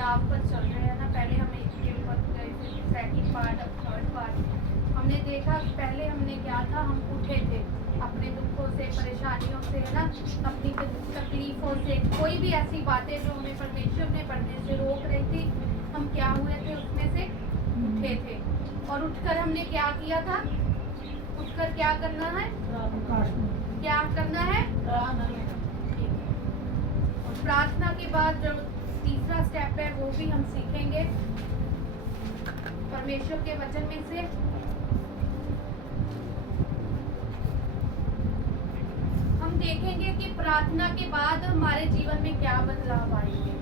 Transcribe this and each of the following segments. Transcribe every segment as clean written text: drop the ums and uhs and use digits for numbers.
पड़ाव पर चल रहे हैं ना। पहले हम इसके ऊपर गए थे, सेकंड पार्ट, अब थर्ड पार्ट। हमने देखा कि पहले हमने क्या था, हम उठे थे अपने दुखों से, परेशानियों से, है ना, अपनी तकलीफों से, कोई भी ऐसी बातें जो हमें परमेश्वर ने पढ़ने से रोक रही थी, हम क्या हुए थे, उसमें से उठे थे। और उठकर हमने क्या किया था, उठकर क्या करना है, क्या करना है, और प्रार्थना के बाद जो तीसरा स्टेप है वो भी हम सीखेंगे परमेश्वर के वचन में से। हम देखेंगे कि प्रार्थना के बाद हमारे जीवन में क्या बदलाव आएंगे।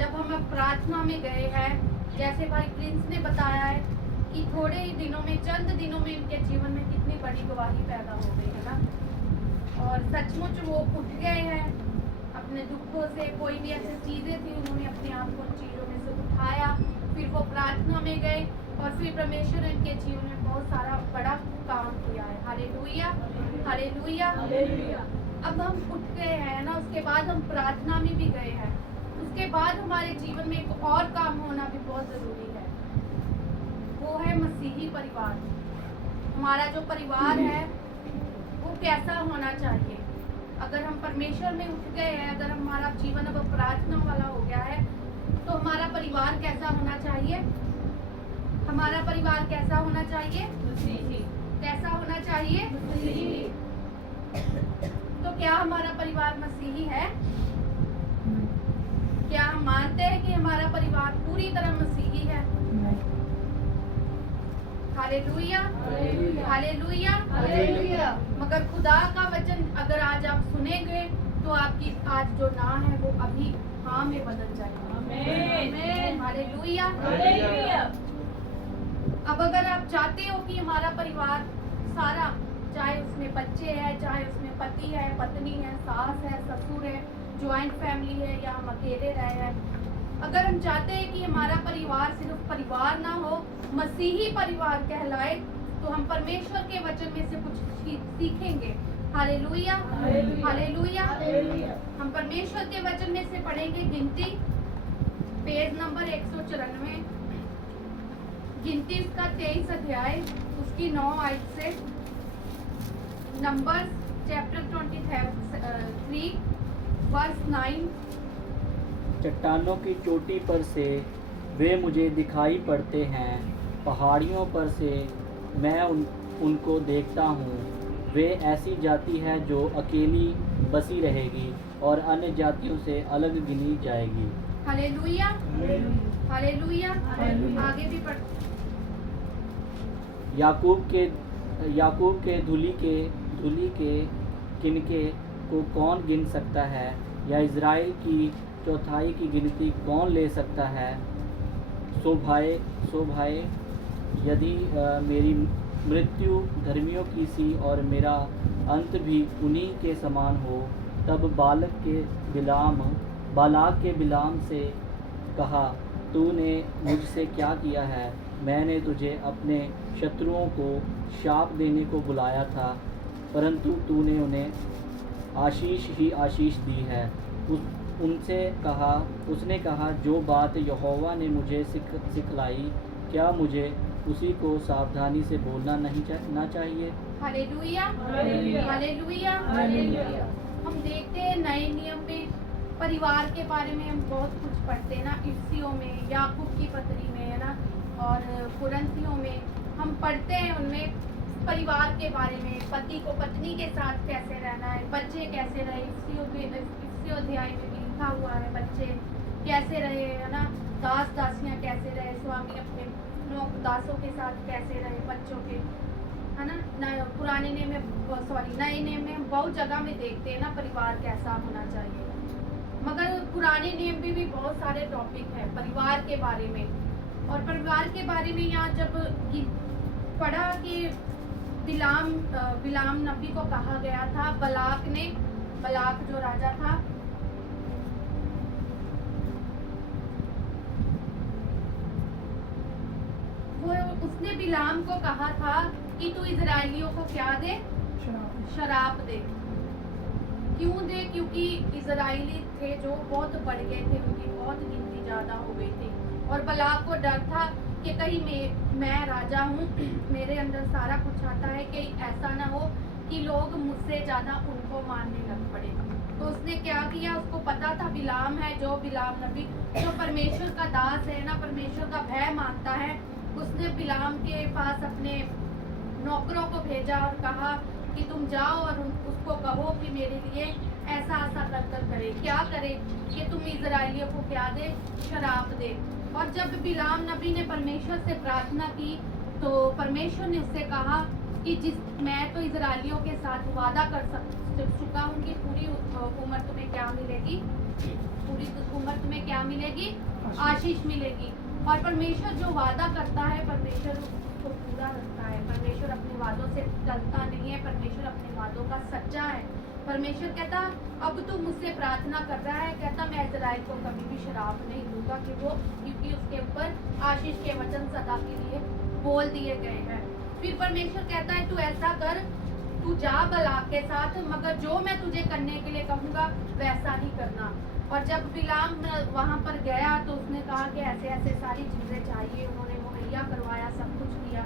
जब हम अब प्रार्थना में गए हैं, जैसे भाई प्रिंस ने बताया है कि थोड़े ही दिनों में, चंद दिनों में इनके जीवन में कितनी बड़ी गवाही पैदा हो गई है ना। और सचमुच वो उठ गए हैं अपने दुखों से। कोई भी ऐसी चीजें थी, उन्होंने अपने आप को चीजों में से उठाया, फिर वो प्रार्थना में गए और फिर परमेश्वर ने इनके जीवन में बहुत सारा बड़ा काम किया है। Hallelujah, hallelujah, hallelujah. अब हम उठ गए हैं ना, उसके बाद हम प्रार्थना में भी गए हैं, उसके बाद हमारे जीवन में एक और काम होना भी बहुत जरूरी है, वो है मसीही परिवार। हमारा जो परिवार है वो कैसा होना चाहिए। अगर हम परमेश्वर में उठ गए हैं, अगर हमारा जीवन अब प्रार्थना वाला हो गया है, तो हमारा परिवार कैसा होना चाहिए, हमारा परिवार कैसा होना चाहिए, कैसा होना चाहिए, तो क्या हमारा परिवार मसीही है? क्या हम मानते हैं कि हमारा परिवार पूरी तरह मसीही है? Hallelujah, hallelujah, hallelujah. मगर खुदा का वचन अगर आज आप सुनेंगे तो आपकी आज जो ना है वो अभी हाँ में बदल जाएगा। आमीन, हालेलुया, हालेलुया। अब अगर आप चाहते हो कि हमारा परिवार सारा, चाहे उसमें बच्चे हैं, चाहे उसमें पति है, पत्नी है, सास है, ससुर है, ज्वाइंट फैमिली है, या हम अकेले रहे हैं, अगर हम चाहते हैं कि हमारा परिवार सिर्फ परिवार ना हो, मसीही परिवार कहलाए, तो हम परमेश्वर के वचन में से कुछ सीखेंगे। Hallelujah, hallelujah. हम परमेश्वर के वचन में से पढ़ेंगे गिनती, पेज नंबर 194, गिनती उसका 23 अध्याय, उसकी 9 आयत से, नंबर्स चैप्टर 23 वर्स 9। चट्टानों की चोटी पर से वे मुझे दिखाई पड़ते हैं, पहाड़ियों पर से मैं उनको देखता हूँ। वे ऐसी जाति है जो अकेली बसी रहेगी और अन्य जातियों से अलग गिनी जाएगी। Hallelujah, hallelujah. आगे भी पढ़। याकूब के धूली के किनके को कौन गिन सकता है, या इज़राइल की चौथाई की गिनती कौन ले सकता है। सो भाई यदि मेरी मृत्यु धर्मियों की सी और मेरा अंत भी उन्हीं के समान हो, तब बालाक के बिलाम से कहा, तूने मुझसे क्या किया है? मैंने तुझे अपने शत्रुओं को शाप देने को बुलाया था, परंतु तूने उन्हें आशीष ही आशीष दी है। उसने कहा, जो बात यहोवा ने मुझे सिखलाई, क्या मुझे उसी को सावधानी से बोलना ना चाहिए? Hallelujah, hallelujah. हम देखते हैं नए नियम में परिवार के बारे में हम बहुत कुछ पढ़ते हैं ना, इफ्सियों में, याकूब की पत्री में, है ना, और कुरिन्थियों में हम पढ़ते हैं उनमें परिवार के बारे में, पति को पत्नी के साथ कैसे रहना है, बच्चे कैसे रहे। इफ्सियों अध्याय में भी लिखा हुआ है बच्चे कैसे रहे, है ना, दास दासियां कैसे रहे, स्वामी अपने दासों के साथ कैसे रहे, बच्चों के, है ना। नए नियम में हम बहुत जगह में देखते हैं ना परिवार कैसा होना चाहिए। मगर पुराने नियम में भी बहुत सारे टॉपिक हैं परिवार के बारे में। और परिवार के बारे में यहाँ जब पढ़ा कि बिलाम नबी को कहा गया था, बलाक जो राजा था, वो उसने बिलाम को कहा था कि तू इजराइलियों को क्या दे, शराब दे। क्यों दे? क्योंकि इजराइली थे जो बहुत बढ़ गए थे, उनकी बहुत गिनती ज्यादा हो गई थी और बलाक को डर था कि कहीं मैं राजा हूँ, मेरे अंदर सारा कुछ आता है, कहीं ऐसा ना हो कि लोग मुझसे ज्यादा उनको मानने लग पड़े। तो उसने क्या किया, उसको पता था बिलाम है जो बिलाम नबी जो परमेश्वर का दास है ना, परमेश्वर का भय मानता है, उसने बिलाम के पास अपने नौकरों को भेजा और कहा कि तुम जाओ और उसको कहो कि मेरे लिए ऐसा ऐसा कर करे। क्या करे कि तुम इजराइलियों को क्या दे, शराब दे। और जब बिलाम नबी ने परमेश्वर से प्रार्थना की तो परमेश्वर ने उससे कहा कि मैं तो इजराइलियों के साथ वादा कर चुका हूँ कि पूरी उम्र तुम्हें क्या मिलेगी, पूरी उम्र तुम्हें क्या मिलेगी, आशीष मिलेगी। और परमेश्वर जो वादा करता है परमेश्वर उसको पूरा रखता है। परमेश्वर अपने वादों से टलता नहीं है, परमेश्वर अपने वादों का सच्चा है। परमेश्वर कहता अब तू मुझसे प्रार्थना कर रहा है, कहता मैं इजराइल को कभी भी शराब नहीं दूंगा कि वो, क्योंकि उसके ऊपर आशीष के वचन सदा के लिए बोल दिए गए हैं। फिर परमेश्वर कहता है तू ऐसा कर, तू जा बलाक के साथ, मगर जो मैं तुझे करने के लिए कहूँगा वैसा ही करना। और जब बिलाम वहाँ पर गया तो उसने कहा कि ऐसे ऐसे सारी चीज़ें चाहिए, उन्होंने मुहैया करवाया, सब कुछ किया।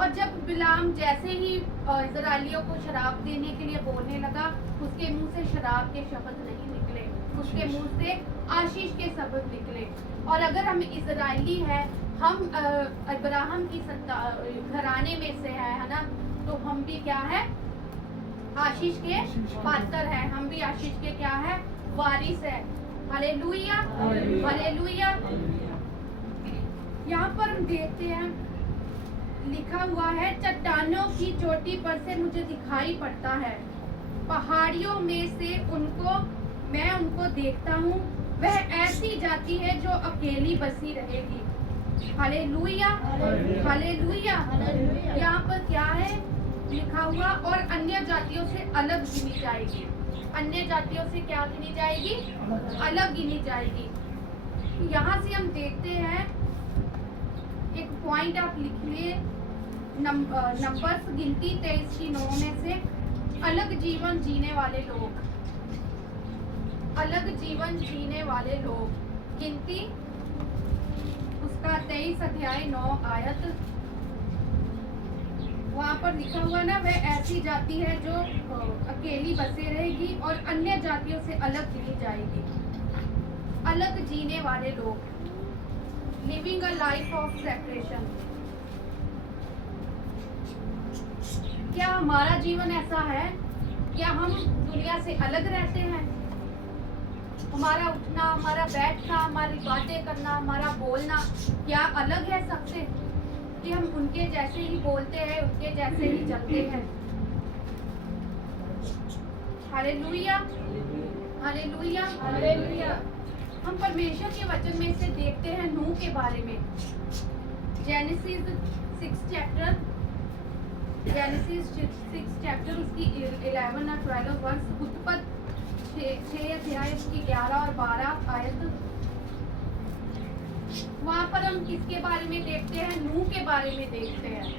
और जब बिलाम जैसे ही इजराइलियों को शराब देने के लिए बोलने लगा, उसके मुंह से शराब के शब्द नहीं निकले, उसके मुंह से आशीष के शब्द निकले। और अगर हम इजराइली हैं, हम अब्राहम की घराने में से है ना, तो हम भी क्या है, आशीष के पात्र है, हम भी आशीष के क्या है, वारिस है। Hallelujah, hallelujah. यहाँ पर हम देखते हैं लिखा हुआ है, चट्टानों की चोटी पर से मुझे दिखाई पड़ता है, पहाड़ियों में से मैं उनको देखता हूँ, वह ऐसी जाति है जो अकेली बसी रहेगी। Hallelujah, hallelujah. यहाँ पर क्या है लिखा हुआ, और अन्य जातियों से अलग गिनी जाएगी। अन्य जातियों से क्या गिनी जाएगी, अलग गिनी जाएगी। यहाँ से हम देखते हैं, एक पॉइंट आप लिखिए, नंबर्स गिनती 23 की 9 में से अलग जीवन जीने वाले लोग, अलग जीवन जीने वाले लोग, गिनती उसका 23 अध्याय 9 आयत, वहाँ पर लिखा हुआ ना, वह ऐसी जाति है जो अकेली बसे रहेगी और अन्य जातियों से अलग गिनी जाएगी। अलग जीने वाले लोग, living a life of separation. क्या हमारा जीवन ऐसा है, क्या हम दुनिया से अलग रहते हैं? हमारा उठना, हमारा बैठना, हमारी बातें करना, हमारा बोलना क्या अलग है सबसे, कि हम उनके जैसे ही बोलते हैं, उनके जैसे ही चलते हैं? Hallelujah, hallelujah, hallelujah. हम परमेश्वर के वचन में से देखते हैं नूह के बारे में, जेनेसिस 6 चैप्टर, जेनेसिस 6 चैप्टर उसकी 11 और 12 वर्ष, उत्पत्ति 6 अध्याय उसकी 11 और 12 आयत। वहाँ पर हम किसके बारे में देखते हैं, नूह के बारे में देखते हैं।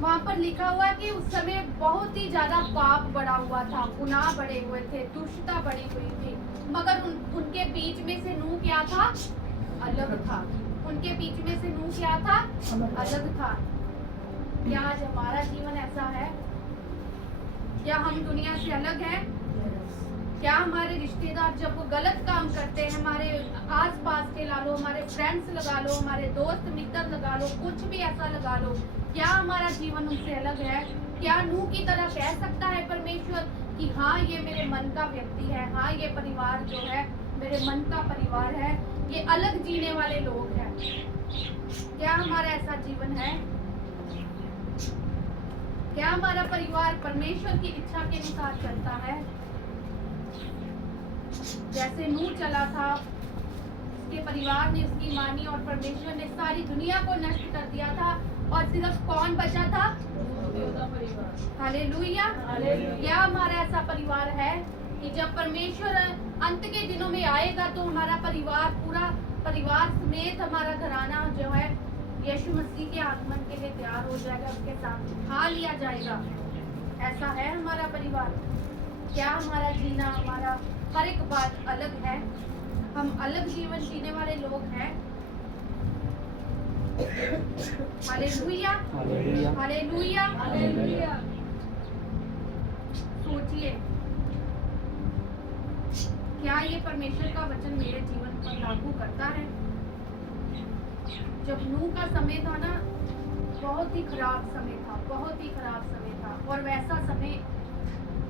वहाँ पर लिखा हुआ है कि उस समय बहुत ही ज्यादा पाप बढ़ा हुआ था, गुनाह बढ़े हुए थे, दुष्टता बढ़ी हुई थी, मगर उनके बीच में से नूह क्या था, अलग था। उनके बीच में से नूह क्या था, अलग था। क्या आज हमारा जीवन ऐसा है? क्या हम दुनिया से अलग हैं? क्या हमारे रिश्तेदार जब वो गलत काम करते हैं, हमारे आस पास के ला लो, हमारे फ्रेंड्स लगा लो, हमारे दोस्त मित्र लगा लो, कुछ भी ऐसा लगा लो, क्या हमारा जीवन उनसे अलग है? क्या नूह की तरह कह सकता है परमेश्वर कि हाँ ये मेरे मन का व्यक्ति है, हाँ ये परिवार जो है मेरे मन का परिवार है, ये अलग जीने वाले लोग हैं? क्या हमारा ऐसा जीवन है? क्या हमारा परिवार परमेश्वर की इच्छा के अनुसार चलता है? जैसे नूह चला था, उसके परिवार ने उसकी मानी और परमेश्वर ने सारी दुनिया को नष्ट कर दिया था, और सिर्फ कौन बचा था? हालेलुया। क्या हमारा ऐसा परिवार है कि जब परमेश्वर अंत के दिनों में आएगा तो हमारा परिवार, पूरा परिवार समेत हमारा घराना जो है यीशु मसीह के आगमन के लिए तैयार हो जाएगा, उसके साथ उठा लिया जाएगा? ऐसा है हमारा परिवार? क्या हमारा जीना, हमारा हर एक बात अलग है? हम अलग जीवन जीने वाले लोग हैं। Hallelujah, hallelujah, hallelujah, hallelujah. सोचिए, क्या ये परमेश्वर का वचन मेरे जीवन पर लागू करता है? जब नूह का समय था ना, बहुत ही खराब समय था, बहुत ही खराब समय था, और वैसा समय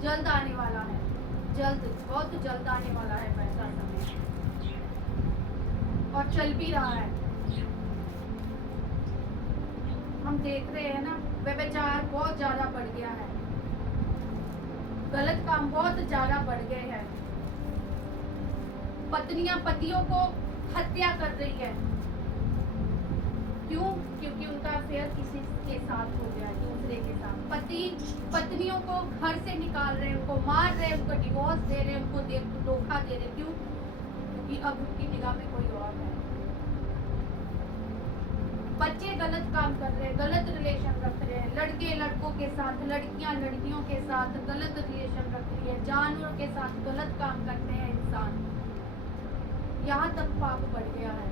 जल्द आने वाला है, जल्द, बहुत जल्द आने वाला है वैसा समय, और चल भी रहा है। हम देख रहे हैं ना, व्यभिचार बहुत ज्यादा बढ़ गया है, गलत काम बहुत ज्यादा बढ़ गए हैं, पत्नियां पतियों को हत्या कर रही है। क्यों? क्योंकि उनका अफेयर किसी के साथ हो गया, दूसरे के साथ। पति पत्नियों को घर से निकाल रहे हैं, उनको मार रहे हैं, उनको डिवोर्स दे रहे हैं, उनको धोखा दे रहे हैं। क्यों? क्योंकि अब उनकी निगाह में कोई और है। बच्चे गलत काम कर रहे हैं, गलत रिलेशन रख रहे हैं, लड़के लड़कों के साथ, लड़कियां लड़कियों के साथ गलत रिलेशन रख रही है, जानवरों के साथ गलत काम करते हैं इंसान। यहाँ तक पाप बढ़ गया है।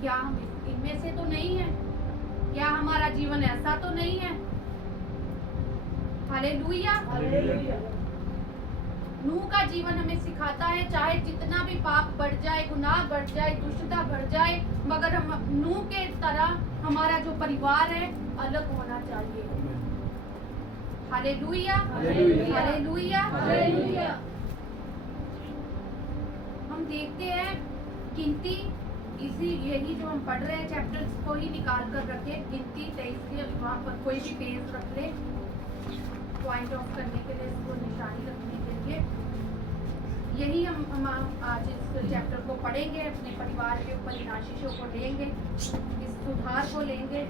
क्या हम इनमें से तो नहीं है? क्या हमारा जीवन ऐसा तो नहीं है? Hallelujah, hallelujah. नूह का जीवन हमें सिखाता है, चाहे जितना भी पाप बढ़ जाए, गुनाह बढ़ जाए, दुष्टता बढ़ जाए, मगर हम नूह के तरह हमारा जो परिवार है अलग होना चाहिए। Hallelujah, hallelujah, hallelujah, hallelujah. हम देखते हैं गिनती, यही जो हम पढ़ रहे हैं चैप्टर्स को ही निकाल कर रखे, गिनती 23 के वहाँ पर कोई भी पेज रख ले, पॉइंट ऑफ करने के लिए, इसको निशानी रखने के लिए। यही हम आज इस चैप्टर को पढ़ेंगे, अपने परिवार के ऊपर इन आशीषों को लेंगे, इस सुधार को लेंगे।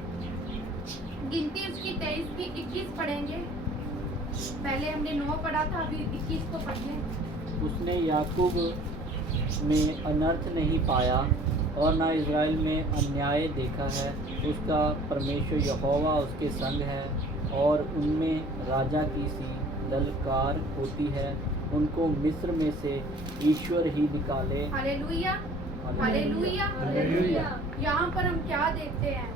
गिनती उसकी 23 की 21 पढ़ेंगे। पहले हमने 9 पढ़ा था, अभी 21 को पढ़ेंगे। उसने याकूब में अनर्थ नहीं पाया और ना इज़राइल में अन्याय देखा है। उसका परमेश्वर यहोवा उसके संग है और उनमें राजा की सी ललकार होती है। उनको मिस्र में से ईश्वर ही निकाले। Hallelujah, hallelujah, hallelujah. यहाँ पर हम क्या देखते हैं?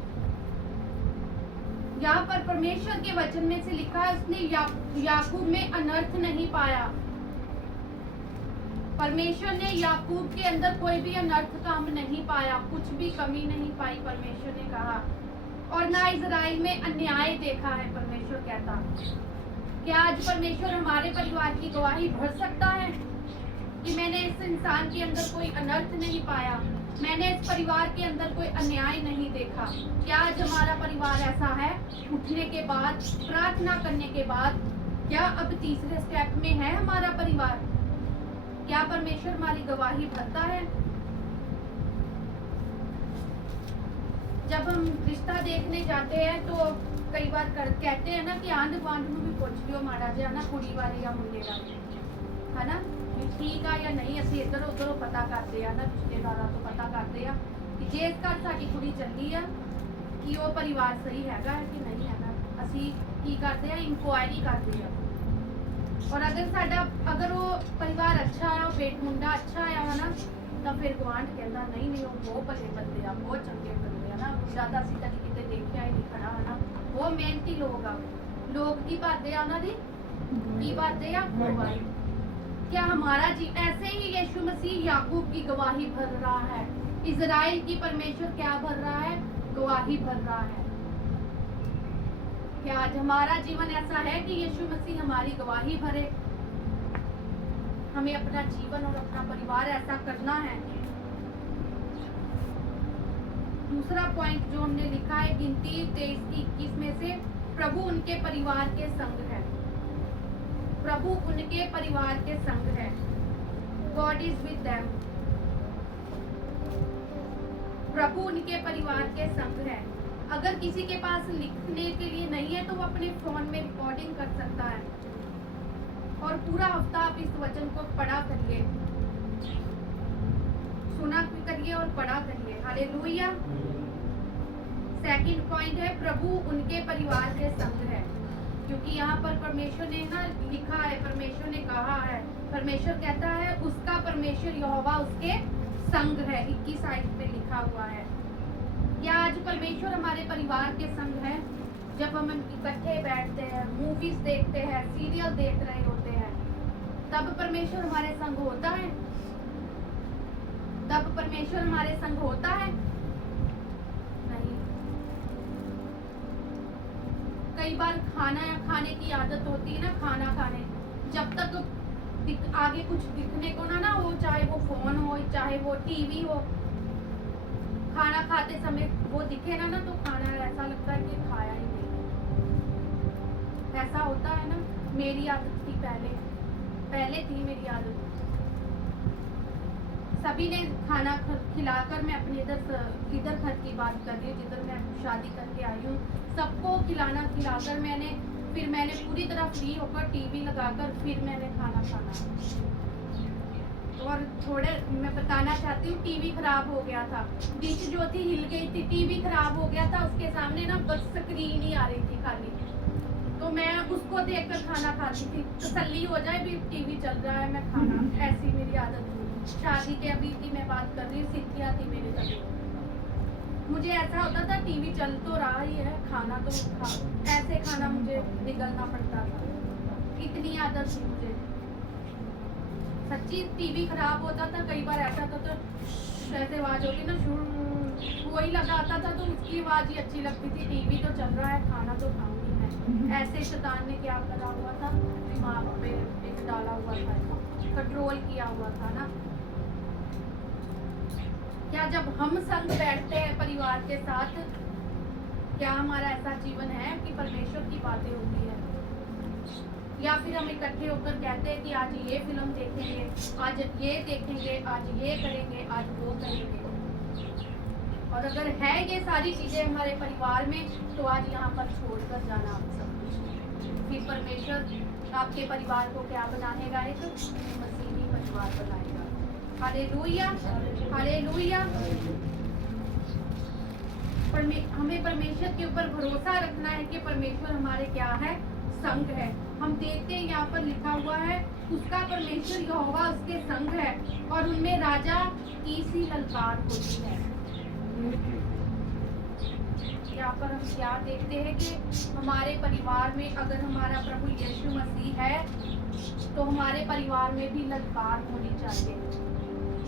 यहाँ पर परमेश्वर के वचन में से लिखा है, उसने याकूब में अनर्थ नहीं पाया। परमेश्वर ने याकूब के अंदर कोई भी अनर्थ काम नहीं पाया, कुछ भी कमी नहीं पाई, परमेश्वर ने कहा। और ना इज़राइल में अन्याय देखा है, परमेश्वर कहता। क्या आज परमेश्वर हमारे परिवार की गवाही भर सकता है कि मैंने इस इंसान के अंदर कोई अनर्थ नहीं पाया, मैंने इस परिवार के अंदर कोई अन्याय नहीं देखा? क्या आज हमारा परिवार ऐसा है? उठने के बाद, प्रार्थना करने के बाद, क्या अब तीसरे स्टेप में है हमारा परिवार? क्या परमेश्वर हमारी गवाही भरता है? जब हम रिश्ता देखने जाते हैं तो कई बार कहते हैं ना कि आंढ गुआंढ में भी पूछ लियो माड़ा जिहा ना कुड़ी वाले या मुंडे वाले, है ना, ठीक है या नहीं। ਅਸੀਂ ਇੱਧਰ ਉੱਧਰ ਪਤਾ ਕਰਦੇ ਆ ਨਾ, ਰਿਸ਼ਤੇਦਾਰਾਂ ਤੋਂ ਪਤਾ ਕਰਦੇ ਆ ਕਿ ਜੇ ਇਸ ਘਰ ਸਾਡੀ ਕੁੜੀ ਚੱਲੀ ਆ ਕਿ ਉਹ ਪਰਿਵਾਰ ਸਹੀ ਹੈਗਾ ਕਿ ਨਹੀਂ ਹੈਗਾ। ਅਸੀਂ ਕੀ ਕਰਦੇ ਆ? ਇਨਕੁਆਇਰੀ ਕਰਦੇ ਆ। और अगर वो परिवार अच्छा है, बेट मुंडा अच्छा है ना, तो फिर गुआंढ कहता नहीं नहीं वो बहुत भले बंदे आ, बहुत चंगे बंदे आ ना, ज्यादा असीं कदी किते देखिया ही नहीं खड़ा है ना, वो मेहनती लोग आ। लोग की बातें आ उन्हां दी की बातें आ गवाही। क्या हमारा जी ऐसे ही यीशु मसीह याकूब की गवाही भर रहा है? इजराइल की परमेश्वर क्या भर रहा है? गवाही भर रहा है। क्या आज हमारा जीवन ऐसा है कि यीशु मसीह हमारी गवाही भरे? हमें अपना जीवन और अपना परिवार ऐसा करना है। दूसरा पॉइंट जो हमने लिखा है गिनती 23 की 21 में से, प्रभु उनके परिवार के संग है। प्रभु उनके परिवार के संग है। God is with them. प्रभु उनके परिवार के संग है। अगर किसी के पास लिखने के लिए नहीं है तो वो अपने फोन में रिकॉर्डिंग कर सकता है और पूरा हफ्ता आप इस वचन को पढ़ा करिए, सुना करिए और पढ़ा करिए। हालेलुया। सेकंड पॉइंट है प्रभु उनके परिवार के संग है। क्योंकि यहाँ पर परमेश्वर ने ना लिखा है, परमेश्वर ने कहा है, परमेश्वर कहता है उसका परमेश्वर यहोवा उसके संग है। 21 आयत पे लिखा हुआ है। क्या आज परमेश्वर हमारे परिवार के संग है? जब हम इकट्ठे बैठते हैं, मूवीज देखते हैं, सीरियल देख रहे होते हैं, तब परमेश्वर हमारे संग होता है? तब परमेश्वर हमारे संग होता है? नहीं। कई बार खाना खाने की आदत होती है ना, खाना खाने, जब तक आगे कुछ दिखने को ना हो, चाहे वो फोन हो, चाहे वो टीवी हो, खाना खाते समय वो दिखे ना तो खाना ऐसा लगता है कि खाया ही नहीं। ऐसा होता है ना। मेरी आदत थी पहले थी मेरी आदत। सभी ने खाना खिलाकर, मैं अपने इधर घर की बात कर रही हूँ जिधर मैं शादी करके आई हूँ, सबको खिलाकर मैंने पूरी तरह फ्री होकर टीवी लगाकर फिर मैंने खाना खाना। और थोड़े मैं बताना चाहती हूँ, टीवी खराब हो गया था, डिश जो थी हिल गई थी, टीवी खराब हो गया था, उसके सामने ना बस स्क्रीन ही आ रही थी खाली, तो मैं उसको देखकर खाना खाती थी, तसल्ली हो जाए भी टीवी चल रहा है, मैं खाना। ऐसी मेरी आदत थी। शादी के अभी की मैं बात कर रही हूँ, सिद्धियाँ थी मेरे तभी। मुझे ऐसा होता था टीवी चल तो रहा ही है, खाना तो ऐसे खाना मुझे निगलना पड़ता था, इतनी आदत थी मुझे। सच्ची टीवी खराब होता था, कई बार ऐसा होता था ऐसे आवाज होती ना, वही लगाता था तो उसकी आवाज ही अच्छी लगती थी। टीवी तो चल रहा है, खाना तो खाऊंगी मैं। ऐसे शैतान ने क्या करा हुआ था, दिमाग पे एक डाला हुआ था, कंट्रोल किया हुआ था ना। क्या जब हम संग बैठते हैं परिवार के साथ, क्या हमारा ऐसा जीवन है कि परमेश्वर की बातें होती है? या फिर हम इकट्ठे होकर कहते हैं कि आज ये फिल्म देखेंगे, आज ये देखेंगे, आज ये करेंगे, आज वो करेंगे। और अगर है ये सारी चीजें हमारे परिवार में, तो आज यहाँ पर छोड़कर जाना आप सब कुछ। फिर परमेश्वर आपके परिवार को क्या बनाएगा? एक मसीही परिवार बनाएगा। Hallelujah, hallelujah. हमें परमेश्वर के ऊपर भरोसा रखना है कि परमेश्वर हमारे क्या है? संग है। हम देखते हैं यहाँ पर लिखा हुआ है, उसका परमेश्वर यहोवा उसके संग है और उनमें राजा की सी ललकार होती है। यहाँ पर हम क्या देखते हैं कि हमारे परिवार में अगर हमारा प्रभु यीशु मसीह है, तो हमारे परिवार में भी ललकार होनी चाहिए।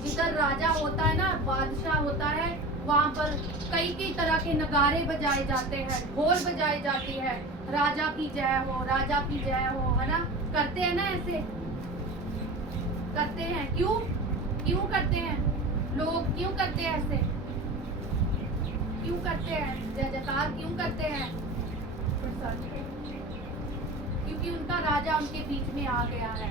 जिधर राजा होता है ना, बादशाह होता है, वहाँ पर कई तरह के नगारे बजाए जाते हैं, ढोल बजाई जाती है, राजा की जय हो, राजा की जय हो, है ना। करते हैं ना, ऐसे करते हैं। क्यों करते हैं लोग? क्यों करते हैं ऐसे? क्यों करते हैं? जय जयकार क्यों करते हैं? क्योंकि उनका राजा उनके बीच में आ गया है।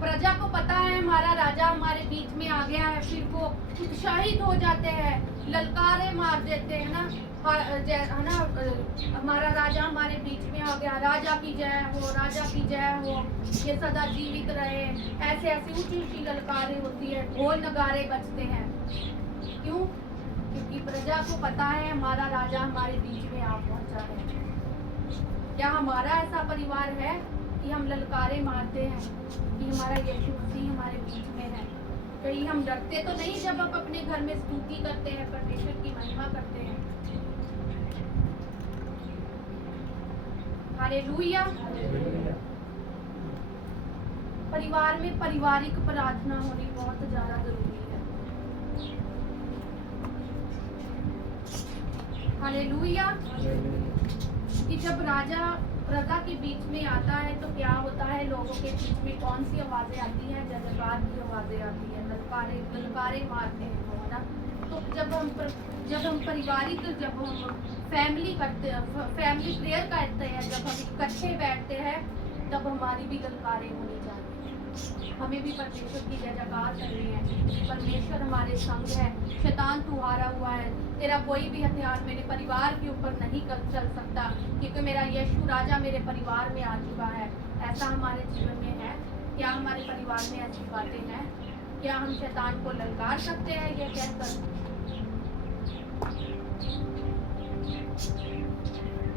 प्रजा को पता है हमारा राजा हमारे बीच में आ गया है, फिर वो उत्साहित हो जाते हैं, ललकारे मार देते हैं ना, है ना, हमारा राजा हमारे बीच में आ गया, राजा की जय हो, राजा की जय हो, ये सदा जीवित रहे। ऐसे ऐसी ऊंची ऊंची ललकारें होती है, ढोल नगारे बजते हैं। क्यों? क्योंकि प्रजा को पता है हमारा राजा हमारे बीच में आ पहुंचा है। क्या हमारा ऐसा परिवार है कि हम ललकारे मारते हैं कि हमारा यीशु मसीह हमारे बीच में है? कहीं हम डरते तो नहीं जब आप अपने घर में स्तुति करते हैं, परमेश्वर की महिमा करते हैं? हालेलुया। परिवार में पारिवारिक प्रार्थना होनी बहुत ज्यादा जरूरी है। हालेलुया। कि जब राजा प्रजा के बीच में आता है तो क्या होता है? लोगों के बीच में कौन सी आवाजें आती हैं? जय जयकार की आवाजें आती हैं, ललकारे मारते हैं वो, है ना। तो जब हम पारिवारिक, जब हम फैमिली प्रेयर करते हैं, जब हम इकट्ठे बैठते हैं, तब हमारी भी ललकारें होनी चाहिए। हमें भी परमेश्वर की जय जयकार करनी है। परमेश्वर हमारे संग है, शैतान तू हारा हुआ है, तेरा कोई भी हथियार मेरे परिवार के ऊपर नहीं चल सकता, क्योंकि मेरा यीशु राजा मेरे परिवार में आ चुका है। ऐसा हमारे जीवन में है? क्या हमारे परिवार में ऐसी बातें हैं? क्या हम शैतान को ललकार सकते हैं ये कहकर?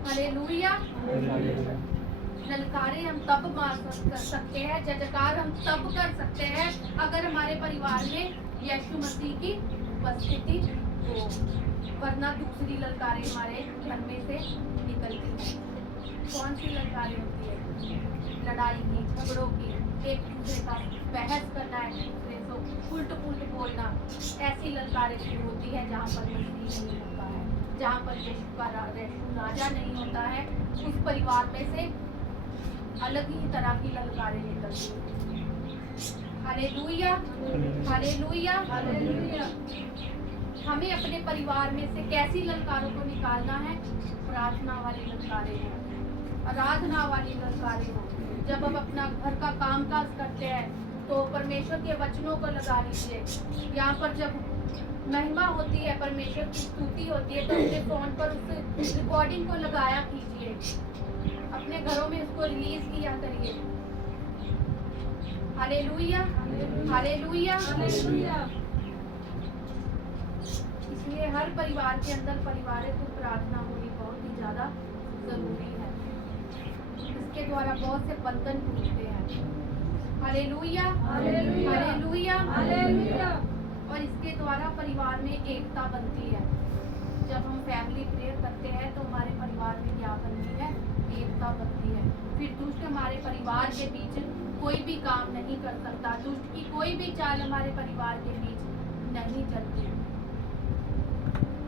हालेलुया। ललकारे हम तब मार कर सकते हैं, जयकार हम तब कर सकते हैं अगर हमारे परिवार में यीशु मसीह की उपस्थिति हो, वरना दूसरी ललकारें हमारे घर में से निकलती हैं। कौन सी ललकारें होती है? लड़ाई की, झगड़ों की, एक दूसरे का बहस करना, एक दूसरे को उल्ट पुल्ट बोलना, ऐसी ललकारें शुरू होती है जहाँ पर मसीह नहीं होता है, जहाँ पर यीशु राजा नहीं होता है। उस परिवार में से अलग ही तरह की ललकारें निकलती हैं। Hallelujah, hallelujah, hallelujah. हमें अपने परिवार में से कैसी ललकारों को निकालना है? प्रार्थना वाली ललकारें हैं, आराधना वाली ललकारें हैं। जब हम अपना घर का कामकाज करते हैं तो परमेश्वर के वचनों को लगा लीजिए। यहाँ पर जब महिमा होती है, परमेश्वर की स्तुति होती है, तो अपने फोन पर उस रिकॉर्डिंग को लगाया कीजिए, अपने घरों में उसको रिलीज किया करिए। Hallelujah, hallelujah, hallelujah. इसलिए हर परिवार के अंदर पारिवारिक प्रार्थना होनी बहुत ही ज्यादा जरूरी है। इसके द्वारा बहुत से बंधन टूटते हैं। Hallelujah, hallelujah, hallelujah, hallelujah. और इसके द्वारा परिवार में एकता बनती है। जब हम फैमिली प्रेयर करते हैं तो हमारे परिवार में क्या बनती है? एकता बनती है। फिर दुष्ट हमारे परिवार के बीच कोई भी काम नहीं कर सकता, दुष्ट की कोई भी चाल हमारे परिवार के बीच नहीं चलती।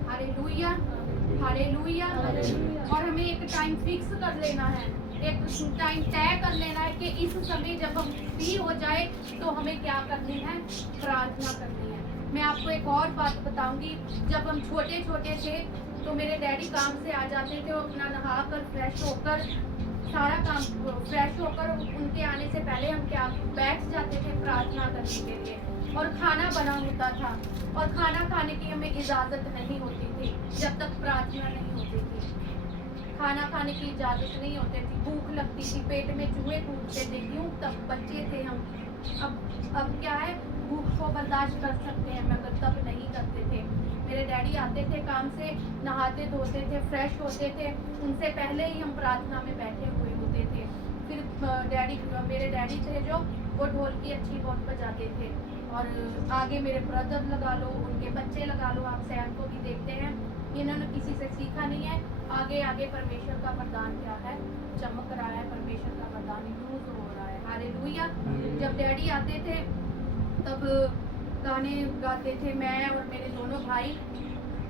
Hallelujah, hallelujah. और हमें एक टाइम फिक्स कर लेना है, एक टाइम तय कर लेना है कि इस समय जब हम फ्री हो जाए तो हमें क्या करनी है? प्रार्थना करनी है। मैं आपको एक और बात बताऊंगी। जब हम छोटे छोटे थे तो मेरे डैडी काम से आ जाते थे, वो अपना नहा कर फ्रेश होकर सारा काम फ्रेश होकर उनके आने से पहले हम क्या बैठ जाते थे प्रार्थना करने के लिए। और खाना बना होता था और खाना खाने की हमें इजाज़त नहीं होती थी जब तक प्रार्थना नहीं होती थी। खाना खाने की इजाज़त नहीं होती थी, भूख लगती थी, पेट में चूहे कूदते थे। क्यों? तब बच्चे थे हम। अब क्या है, भूख को बर्दाश्त कर सकते हैं, मगर तब नहीं करते थे। मेरे डैडी आते थे काम से, नहाते धोते थे, फ्रेश होते थे, उनसे पहले ही हम प्रार्थना में बैठे हुए होते थे। फिर मेरे डैडी थे जो, वो ढोल की अच्छी बहुत बजाते थे। और आगे मेरे ब्रदर लगा लो, उनके बच्चे लगा लो, आप सैम को भी देखते हैं, इन्होंने किसी से सीखा नहीं है। आगे आगे परमेश्वर का वरदान क्या है? चमक रहा है, परमेश्वर का वरदान यूज हो रहा है। हालेलुया। जब डैडी आते थे तब गाने गाते थे, मैं और मेरे दोनों भाई,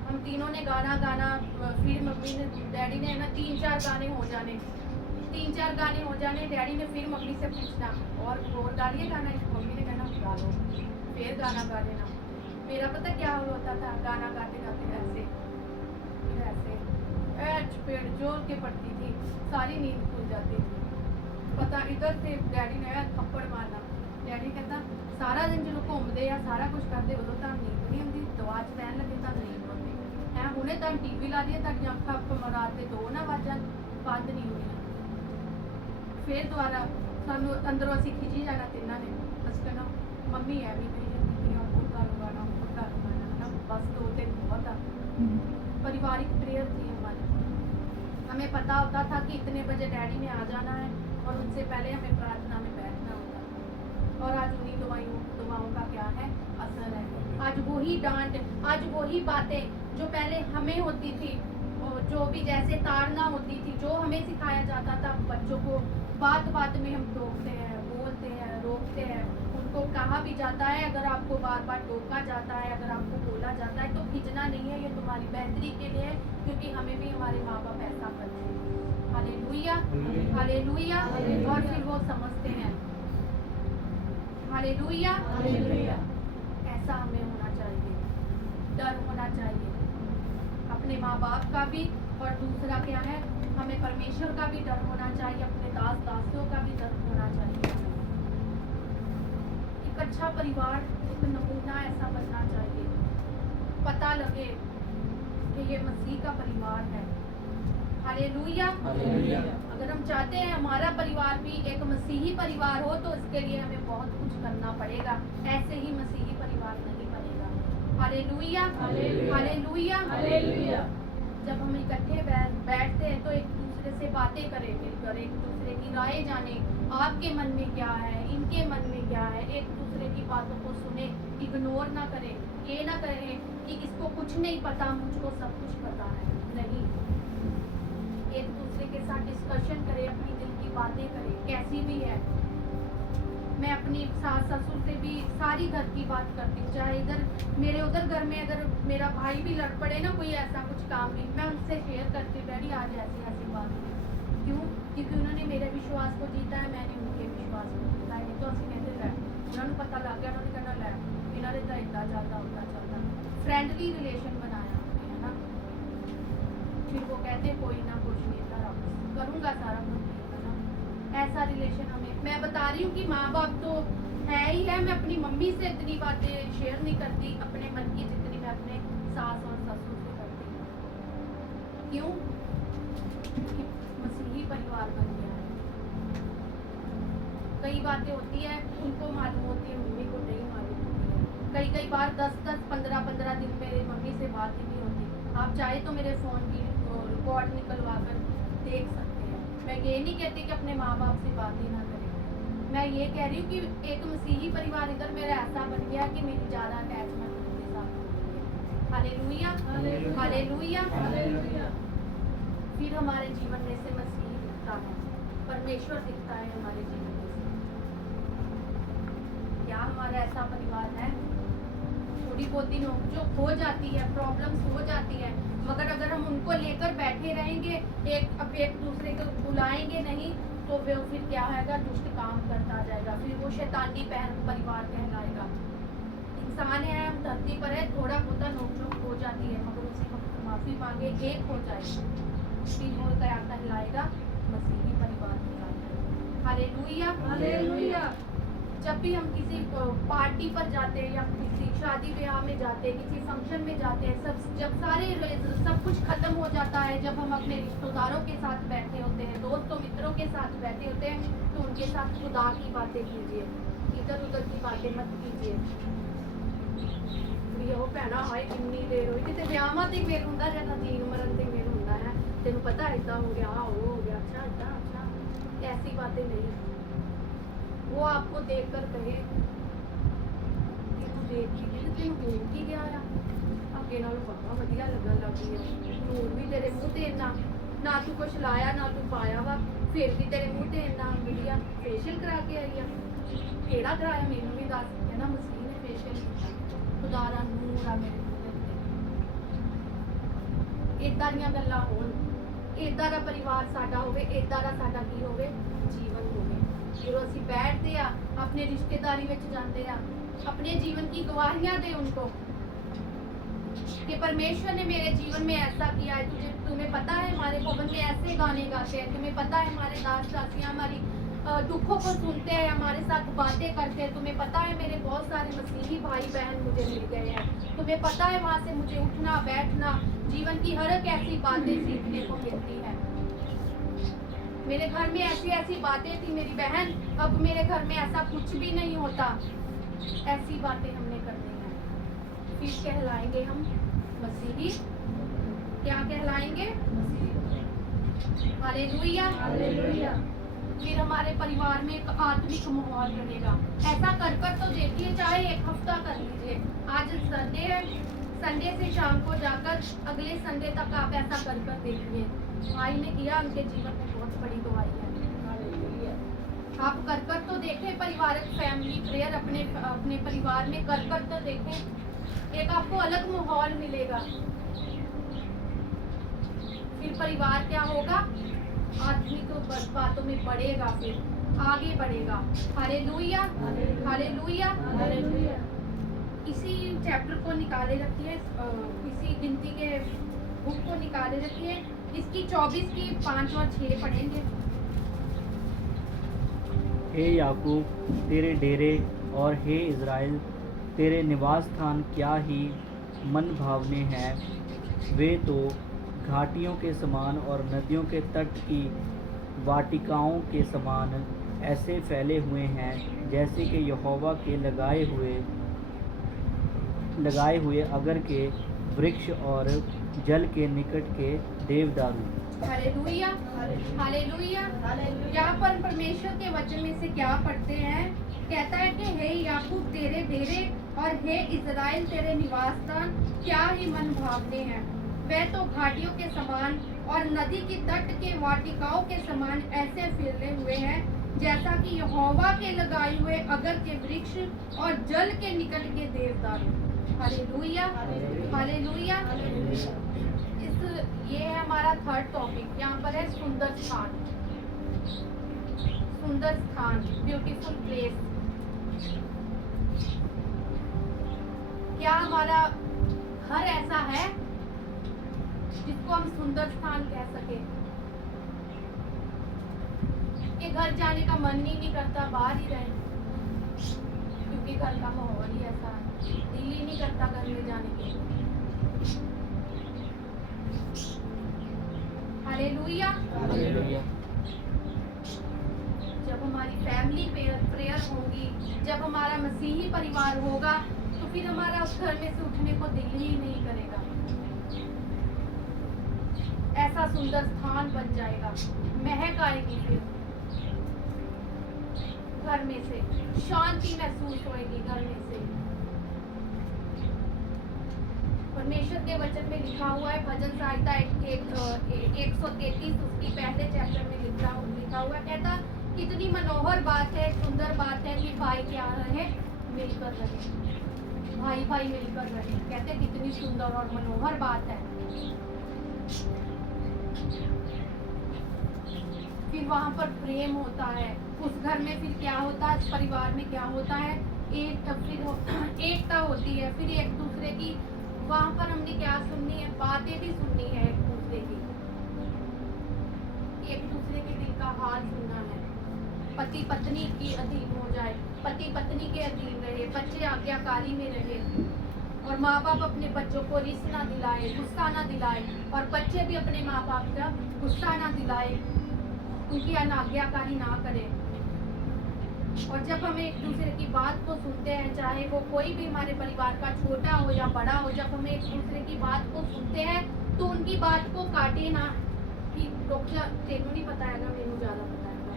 हम तीनों ने गाना गाना। फिर मम्मी ने, डैडी ने ना 3-4 गाने हो जाने, 3-4 गाने हो जाने, डैडी ने फिर मम्मी से पूछना और गा लिए गाना? मम्मी ने कहना गा लो, फिर गाना गा लेना। मेरा पता क्या होता था? गाना गाते गाते ऐसे फिर ऐसे पेड़ जोर के पड़ती थी, सारी नींद खुल जाती थी। पता इधर से डैडी ने थप्पड़ मारना। डैडी कहता सारा दिन जो घूमते या सारा कुछ करते उदों तो नींद नहीं आती, दवा च रहन लगे तो नींद आती है। हुणे तो टीवी ला दी, तुहाडियां अखां रात के 2 ना वजन बंद नहीं हुई। फिर दोबारा सानू अंदरों असीं खिजी जाना तिन्हां ने, बस कहना मम्मी है भी कही जाती और गाना है ना, बस 2-3 बहुत आ। पारिवारिक प्रेयर थी हमारी। हमें पता होता था कि इतने बजे डैडी ने आ जाना है और उनसे पहले हमें प्रार्थना में बैठना होता था। और आज उन्हीं दुआओं का क्या है? असर है। आज वही डांट, आज वही बातें जो पहले हमें होती थी, जो भी जैसे ताड़ना होती थी, जो हमें सिखाया जाता था, बच्चों को बात बात में हम टोकते हैं, बोलते हैं, रोकते हैं। उनको कहा भी जाता है, अगर आपको बार बार टोका जाता है, अगर आपको बोला जाता है तो खिंचना नहीं है, ये तुम्हारी बेहतरी के लिए है, क्योंकि हमें भी हमारे माँ बाप ऐसा करते हैं। Hallelujah, hallelujah. और फिर वो समझते हैं। Hallelujah, hallelujah. ऐसा हमें होना चाहिए, डर होना चाहिए अपने माँ बाप का भी, और दूसरा क्या है, हमें परमेश्वर का भी डर होना चाहिए, अपने दास दासियों का भी डर होना चाहिए। एक अच्छा परिवार, एक नमूना ऐसा बनना चाहिए, पता लगे कि ये मसीह का परिवार है। हालेलुया। अगर हम चाहते हैं हमारा परिवार भी एक मसीही परिवार हो तो इसके लिए हमें बहुत कुछ करना पड़ेगा, ऐसे ही मसीही परिवार नहीं बनेगा। Hallelujah, hallelujah, hallelujah. जब हम इकट्ठे बैठते हैं तो एक दूसरे से बातें करें, मिलकर एक दूसरे की राय जाने, आपके मन में क्या है, इनके मन में क्या है, एक दूसरे की बातों को सुने, इग्नोर ना करें, ये ना करें कि इसको कुछ नहीं पता, मुझको सब कुछ पता है। नहीं, एक दूसरे के साथ डिस्कशन करें, अपनी दिल की बातें करें, कैसी भी है। मैं अपनी सास ससुर से भी सारी घर की बात करती हूँ, चाहे इधर मेरे उधर घर में अगर मेरा भाई भी लड़ पड़े ना कोई ऐसा कुछ काम भी, मैं उनसे शेयर करती हूँ, डैडी आज ऐसी ऐसी बात हुई। क्यों? क्योंकि उन्होंने मेरे विश्वास को जीता है, मैंने उनके विश्वास को जीता है। तो असं कहते लै उन्होंने पता लग गया, उन्होंने कहना लै इन्होंने तो इदा चलता उदा चलता, फ्रेंडली रिलेशन बनाया हमने, है ना। फिर वो कहते कोई ना कुछ नहीं था, करूँगा सारा कुछ, है ना। ऐसा रिलेशन हमें, मैं बता रही हूँ कि माँ बाप तो है ही है। मैं अपनी मम्मी से इतनी बातें शेयर नहीं करती, अपने मन की जितनी मैं अपने सास और ससुर से करती हूँ। क्यों? क्योंकि मसीही परिवार बन गया है। कई बातें होती है उनको मालूम होती है, मम्मी को नहीं मालूम होती है। कई बार 10-10, 15-15 दिन मेरी मम्मी से बात ही नहीं होती। आप चाहे तो मेरे फ़ोन की रिकॉर्ड निकलवा कर देख सकते हैं। मैं ये नहीं कहती कि अपने माँ बाप से बात ही ना करें, मैं ये कह रही हूँ कि एक मसीही परिवार इधर मेरा ऐसा बन गया कि मेरी ज़्यादा अटैचमेंट उनके साथ हो गई है। Hallelujah, hallelujah, hallelujah. फिर हमारे जीवन में से मसीह दिखता है, परमेश्वर दिखता है हमारे जीवन में से। क्या हमारा ऐसा परिवार है? थोड़ी बहुत दिन जो हो जाती है, प्रॉब्लम्स हो जाती है, मगर अगर हम उनको लेकर बैठे रहेंगे, एक दूसरे को बुलाएंगे नहीं, तो वो फिर क्या होगा? दुष्ट काम करता जाएगा, फिर वो शैतानी परिवार कहलाएगा। इंसान है, हम धरती पर है, थोड़ा बहुत नोक-झोंक हो जाती है, मगर उसी वक्त माफी मांगे, एक हो जाए, फिर वो क्या कहलाएगा? मसीही परिवार कहलाएगा। Hallelujah, hallelujah. जब भी हम किसी पार्टी पर जाते हैं या किसी शादी ब्याह में जाते हैं, किसी फंक्शन में जाते हैं, सब कुछ खत्म हो जाता है, जब हम अपने रिश्तेदारों के साथ बैठे होते हैं, दोस्तों मित्रों के साथ बैठे होते हैं, तो उनके साथ खुदा की बातें कीजिए, इधर उधर की बातें मत कीजिए। ਉਹ ਭੈਣਾ ਹਾਏ ਕਿੰਨੀ ਦੇਰ ਹੋਈ, ਕਿਤੇ ਵਿਆਹਾਂ ਤੇ ਮੇਲ ਹੁੰਦਾ ਜਾਂ ਤਾਂ ਜੀਣ ਮਰਨ ਤੇ ਮੇਲ ਹੁੰਦਾ ਹੈ, ਤੈਨੂੰ ਪਤਾ ਇਦਾਂ ਹੋ ਗਿਆ, ਉਹ ਹੋ ਗਿਆ, अच्छा इतना अच्छा, ऐसी बातें नहीं। वो आपको देखकर कहे कि तू देख की गई, तेन हो की गया आ, अगे नालों बाबा वधिया लगन लग गई है, नूर भी तेरे मूँह ते इन्ना, ना तू कुछ लाया ना तू पाया वा, फिर भी तेरे मूँह ते इन्ना वधिया। फेशियल करा के आई आ, केड़ा कराया मैनू भी दस, कहना मसीह ने फेशियल किया, खुदा दा नूर आ मेरे मूँह ते। इदां दीयां गल्लां होण, इदां दा परिवार साडा होवे, इदां दा साडा की होवे? जीवन होवे। जो ਅਸੀਂ बैठते आ, अपने रिश्तेदारी में जाते आ, अपने जीवन की गवाहियां दे उनको कि परमेश्वर ने मेरे जीवन में ऐसा किया है। तुम्हें पता है हमारे भवन में ऐसे गाने गाते हैं, तुम्हें पता है हमारे दास दासियां हमारी दुखों को सुनते हैं, हमारे साथ बातें करते हैं, तुम्हें पता है मेरे बहुत सारे मसीही भाई बहन मुझे मिल गए हैं, तुम्हें पता है वहाँ से मुझे उठना बैठना जीवन की हर एक ऐसी बातें सीखने को मिलती है। मेरे घर में ऐसी ऐसी बातें थी मेरी बहन, अब मेरे घर में ऐसा कुछ भी नहीं होता। ऐसी बातें हमने करनी है, फिर कहलाएंगे हम मसीही। क्या कहलाएंगे? Hallelujah, hallelujah. फिर हमारे परिवार में एक आत्मिक माहौल रहेगा। ऐसा कर तो देखिए, चाहे एक हफ्ता कर लीजिए। आज संडे है, संडे से शाम को जाकर अगले संडे तक आप ऐसा कर देखिए। भाई ने किया, उनके जीवन में बहुत बड़ी दवाई है। आप कर तो देखें, पारिवारिक फैमिली प्रेयर अपने परिवार में कर तो देखें, एक आपको अलग माहौल मिलेगा। फिर परिवार क्या होगा? आत्मिक बातों में बढ़ेगा, फिर आगे बढ़ेगा। Hallelujah, hallelujah, hallelujah. इसी चैप्टर को निकाले रखिए, इसी गिनती के बुक को निकाले रखिए, इसकी 24 की 5 और 6 पढ़ेंगे। हे याकूब तेरे डेरे और हे इज़राइल तेरे निवास स्थान क्या ही मन भावने हैं। वे तो घाटियों के समान और नदियों के तट की वाटिकाओं के समान ऐसे फैले हुए हैं जैसे कि यहोवा के लगाए हुए अगर के वृक्ष और जल के निकट के देवदारू। Hallelujah, hallelujah. यहाँ पर परमेश्वर के वचन में से क्या पढ़ते हैं? कहता है कि हे याकूब तेरे डेरे और हे इज़राइल तेरे निवास स्थान क्या ही मन भावने हैं। वे तो घाटियों के समान और नदी की तट के वाटिकाओं के समान ऐसे फैले हुए हैं जैसा कि यहोवा के लगाए हुए अगर के वृक्ष और जल के निकट के देवदारू। Hallelujah, hallelujah. ये है हमारा थर्ड टॉपिक। यहाँ पर है सुंदर स्थान, सुंदर स्थान, ब्यूटीफुल प्लेस। क्या हमारा घर ऐसा है जिसको हम सुंदर स्थान कह सके कि घर जाने का मन ही नहीं करता, बाहर ही रहे, क्योंकि घर का माहौल ही ऐसा है, दिल ही नहीं करता घर में जाने के। हालेलुया। हालेलुया। जब हमारी फैमिली प्रेयर होगी, जब हमारा मसीही परिवार होगा, तो फिर हमारा उस घर में से उठने को दिल ही नहीं करेगा। ऐसा सुंदर स्थान बन जाएगा, महक आएगी, फिर घर में से शांति महसूस होएगी घर में से। परमेश्वर के वचन में लिखा हुआ है, भजन संहिता 133 उसकी पहले चैप्टर में लिखा हुआ, कहता कितनी मनोहर बात है, सुंदर बात है कि भाई क्या रहे, मिलकर रहे, भाई भाई मिलकर रहे। कहते कितनी सुंदर और मनोहर बात है। फिर वहाँ पर प्रेम होता है, उस घर में फिर क्या होता है, परिवार में क्या होता है, एकता होती है। फिर एक दूसरे की, वहाँ पर हमने क्या सुननी है, बातें भी सुननी है एक दूसरे की, एक दूसरे के दिल का हाल सुनना है। पति पत्नी की अधीन हो जाए, पति पत्नी के अधीन रहे, बच्चे आज्ञाकारी में रहे, और माँ बाप अपने बच्चों को रिस ना दिलाए, गुस्सा ना दिलाए, और बच्चे भी अपने माँ बाप का गुस्सा ना दिलाए, उनकी अनाज्ञाकारी ना करें। और जब हम एक दूसरे की बात को सुनते हैं, चाहे वो कोई भी हमारे परिवार का छोटा हो या बड़ा हो, जब हम एक दूसरे की बात को सुनते हैं तो उनकी बात को काटे ना कि रुक जा, तेनू नहीं बताएगा, मैनू ज्यादा बताएगा।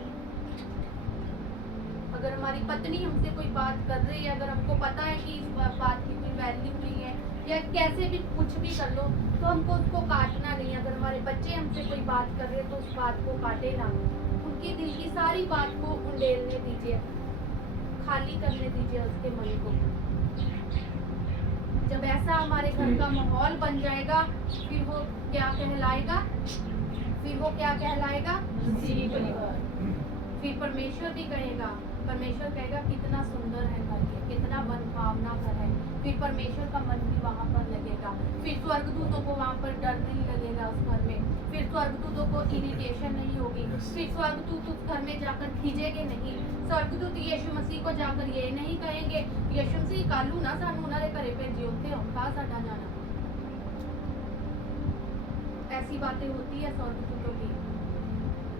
अगर हमारी पत्नी हमसे कोई बात कर रही है, अगर हमको पता है कि इस बात की कोई वैल्यू नहीं है, या कैसे भी कुछ भी कर लो, तो हमको उसको काटना नहीं। अगर हमारे बच्चे हमसे कोई बात कर रहे हैं तो उस बात को काटे ना, उनकी दिल की सारी बात को उंडेलने दीजिए, खाली करने दीजिए उसके मन को। जब ऐसा हमारे घर का माहौल बन जाएगा, फिर वो क्या कहलाएगा, फिर वो क्या कहलाएगा, मसीही परिवार। फिर परमेश्वर भी कहेगा, परमेश्वर कहेगा कितना सुंदर है घर के, कितना मन भावना घर है। फिर परमेश्वर का मन भी वहाँ पर लगेगा, फिर स्वर्गदूतों को वहाँ पर डर नहीं लगेगा उस घर में, फिर स्वर्गदूतों को इरिटेशन नहीं होगी, फिर स्वर्गदूत उस घर में जाकर खींचेंगे नहीं। स्वर्गदूत यीशु मसीह को जाकर ये नहीं कहेंगे, यीशु मसीह कालू ना सानू उन्हारे घरे भेजी, उत्थे औखा साडा जाना। ऐसी बातें होती है स्वर्गदूतों की।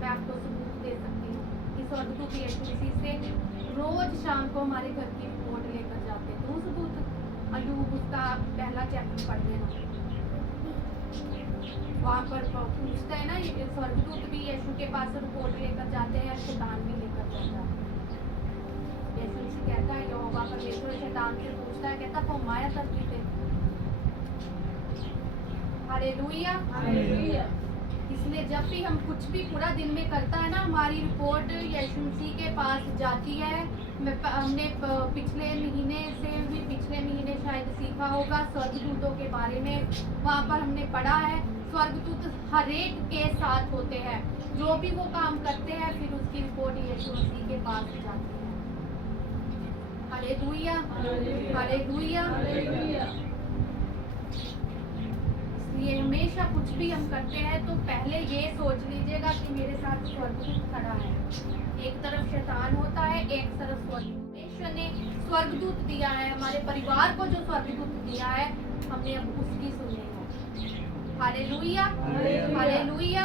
मैं आपको सबूत दे सकती हूँ कि स्वर्गदूत यीशु मसीह से रोज शाम को हमारे घर की रिपोर्ट लेकर जाते हैं। दूँ सबूत, अयूब उसका पहला चैप्टर पढ़ लेना, वहाँ पर पूछता है ना, स्वर्गदूत भी यीशु के पास रिपोर्ट लेकर जाते हैं, शैतान भी लेकर जाता है। यीशु मसीह कहता है, यहोवा परमेश्वर शैतान से पूछता है, कहता फरमाया धरती पे। Hallelujah, hallelujah. इसलिए जब भी हम कुछ भी पूरा दिन में करता है ना, हमारी रिपोर्ट यीशु मसीह के पास जाती है। हमने पिछले महीने शायद सीखा होगा स्वर्गदूतों के बारे में। वहाँ पर हमने पढ़ा है, स्वर्गदूत हर एक के साथ होते हैं, जो भी वो काम करते हैं, फिर उसकी रिपोर्ट यीशु मसीह के पास जाती है। Hallelujah, hallelujah, hallelujah. इसलिए हमेशा कुछ भी हम करते हैं तो पहले ये सोच लीजिएगा कि मेरे साथ स्वर्गदूत खड़ा है। एक तरफ शैतान होता है, एक तरफ स्वर्गदूत। परमेश्वर ने स्वर्गदूत दिया है, हमारे परिवार को जो स्वर्गदूत दिया है, हमने अब उसकी सुननी है। Hallelujah, hallelujah.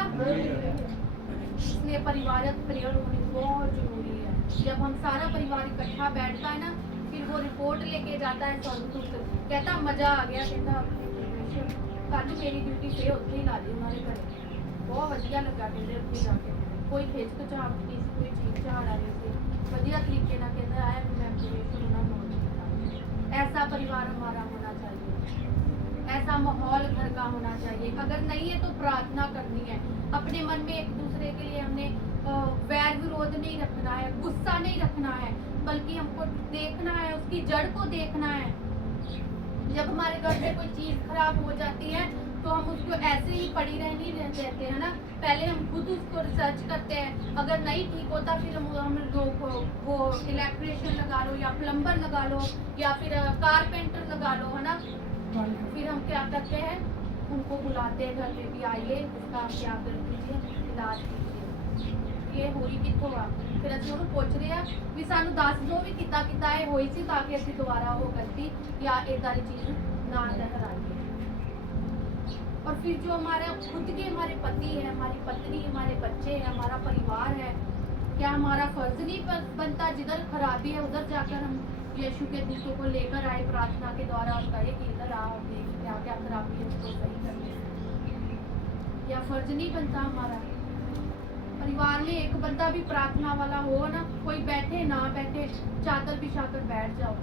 इसलिए परिवारक प्रेयर होनी बहुत जरूरी है। जब हम सारा परिवार इकट्ठा बैठता है ना, फिर वो रिपोर्ट लेके जाता है स्वर्गदूत, कहता मजा आ गया, कहता कल मेरी ड्यूटी पे उत्थे ही ला दी उन्होंने घरे बहुत वधिया लगा कहते उत्थे जाके कोई खिचकचाहट नहीं सी कोई चीज झाड़ आ रही थी वधिया तरीके ना कहते आया मैं मोटिवेशन उन्होंने नोट ऐसा परिवार हमारा होना चाहिए ऐसा माहौल घर का होना चाहिए अगर नहीं है तो प्रार्थना करनी है अपने मन में एक दूसरे के लिए हमने वैर विरोध नहीं रखना है गुस्सा नहीं रखना है बल्कि हमको देखना है उसकी जड़ को देखना है जब हमारे घर में कोई चीज खराब हो जाती है तो हम उसको ऐसे ही पड़ी रहनी देते हैं ना पहले हम खुद उसको रिसर्च करते हैं अगर नहीं ठीक होता फिर हम लोग वो इलेक्ट्रिशियन लगा लो या प्लम्बर लगा लो या फिर कारपेंटर लगा लो है ना फिर हम क्या करते हैं उनको बुलाते हैं घर में भी आइए इसका क्या कर दीजिए इलाज कीजिए ये होई कितों आ फिर असं उन्होंने पूछ रहे हैं भी सानू दस दो भी किता किता है होई सी ताकि असं दोबारा वो गलती या इदा की चीज ना दोहराइए और फिर जो हमारे खुद के हमारे पति है हमारी पत्नी हमारे बच्चे हैं हमारा परिवार है क्या हमारा फर्ज नहीं बनता जिधर खराबी है उधर जाकर हम यीशु के दूतों को लेकर आए प्रार्थना के द्वारा और कहे कि इधर आओ देख क्या क्या खराबी है उसको सही करने या फर्ज नहीं बनता हमारा परिवार में एक बंदा भी प्रार्थना वाला हो ना कोई बैठे ना बैठे चादर बिछाकर बैठ जाओ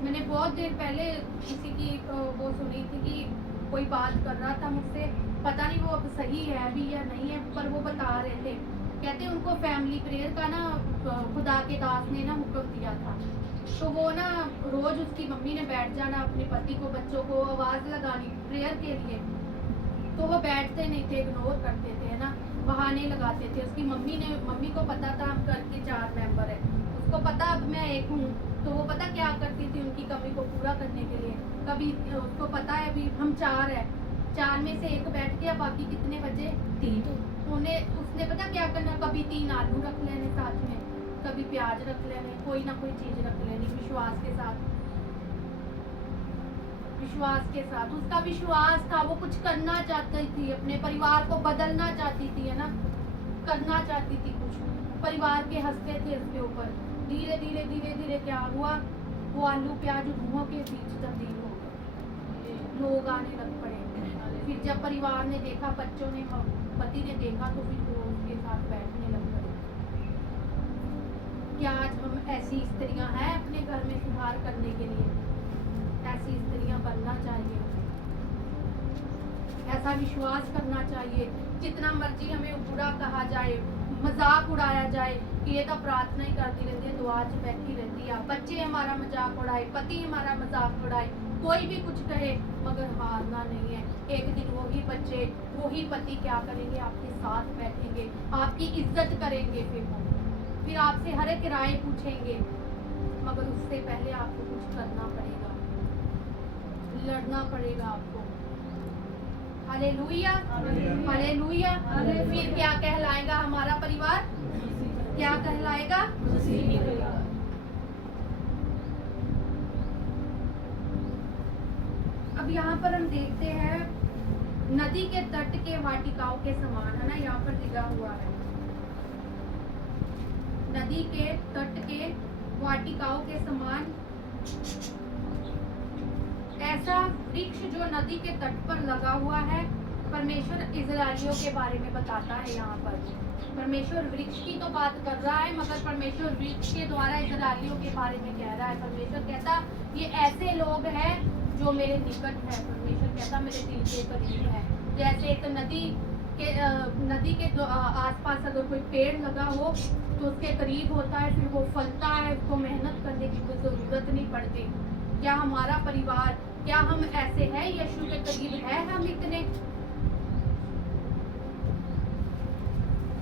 मैंने बहुत देर पहले किसी की वो सुनी थी कि कोई बात कर रहा था मुझसे पता नहीं वो अब सही है भी या नहीं है पर वो बता रहे थे कहते उनको फैमिली प्रेयर का ना खुदा के दास ने ना हुक्म दिया था तो वो ना रोज उसकी मम्मी ने बैठ जाना अपने पति को बच्चों को आवाज लगानी प्रेयर के लिए तो वो बैठते नहीं थे इग्नोर करते थे ना बहाने लगाते थे उसकी मम्मी को पता था हम घर के 4 मेंबर है उसको पता अब मैं एक हूँ तो वो पता क्या करती थी उनकी कमी को पूरा करने के लिए कभी उसको पता है अभी हम 4 है 4 में से एक बैठ गया बाकी कितने बचे 3 उन्हें उसने पता क्या करना कभी 3 आलू रख लेने साथ में कभी प्याज रख लेने कोई ना कोई चीज रख लेनी विश्वास के साथ उसका विश्वास था वो कुछ करना चाहती थी अपने परिवार को बदलना चाहती थी है ना करना चाहती थी कुछ परिवार के हंसते थे उसके ऊपर धीरे धीरे धीरे धीरे क्या हुआ वो आलू प्याज धुआं के बीच तब्दील हो गए लोग आने लग पड़े फिर जब परिवार ने देखा बच्चों ने पति ने देखा तो फिर वो उसके साथ बैठने लग पड़े क्या आज हम ऐसी स्त्रियां हैं अपने घर में सुधार करने के लिए ऐसी स्त्रियां बनना चाहिए ऐसा विश्वास करना चाहिए जितना मर्जी हमें बुरा कहा जाए मजाक उड़ाया जाए कि ये तो प्रार्थना ही करती रहती है दुआ च बैठी रहती है बच्चे हमारा मजाक उड़ाए पति हमारा मजाक उड़ाए कोई भी कुछ कहे मगर हारना नहीं है एक दिन वही बच्चे वही पति क्या करेंगे आपके साथ बैठेंगे आपकी इज्जत करेंगे फिर आपसे हर एक राय पूछेंगे मगर उससे पहले आपको कुछ करना पड़ेगा लड़ना पड़ेगा आपको हालेलुया हालेलुया फिर क्या कहलाएगा हमारा परिवार क्या कहलाएगा अब यहाँ पर हम देखते हैं नदी के तट के वाटिकाओं के समान है ना यहाँ पर लिखा हुआ है नदी के तट के वाटिकाओं के समान ऐसा वृक्ष जो नदी के तट पर लगा हुआ है परमेश्वर इजराइलियों के बारे में बताता है यहाँ पर परमेश्वर वृक्ष की तो बात कर रहा है मगर परमेश्वर वृक्ष के द्वारा इजराइलियों के बारे में कह रहा है परमेश्वर कहता ये ऐसे लोग हैं जो मेरे निकट है परमेश्वर कहता मेरे दिल के करीब है जैसे एक नदी के आसपास अगर कोई पेड़ लगा हो तो उसके करीब होता है फिर वो फलता है उसको मेहनत करने की कोई जरूरत नहीं पड़ती क्या हमारा परिवार क्या हम ऐसे हैं यीशु के करीब है हम इतने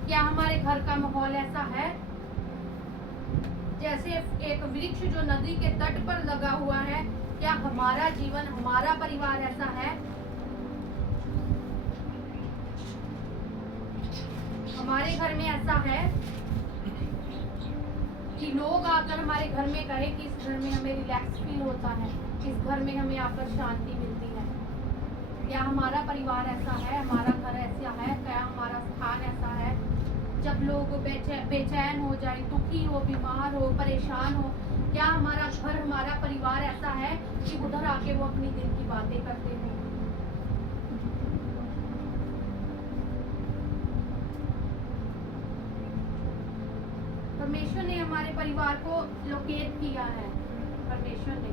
क्या हमारे घर का माहौल ऐसा है जैसे एक वृक्ष जो नदी के तट पर लगा हुआ है क्या हमारा जीवन हमारा परिवार ऐसा है हमारे घर में ऐसा है कि लोग आकर हमारे घर में कहे कि इस घर में हमें रिलैक्स फील होता है इस घर में हमें आकर शांति मिलती है क्या हमारा परिवार ऐसा है हमारा घर ऐसा है क्या हमारा स्थान ऐसा है जब लोग बेचैन हो जाए दुखी हो बीमार हो परेशान हो क्या हमारा घर, हमारा परिवार ऐसा है कि उधर आके वो अपनी दिल की बातें करते हैं? परमेश्वर ने हमारे परिवार को लोकेट किया है। परमेश्वर ने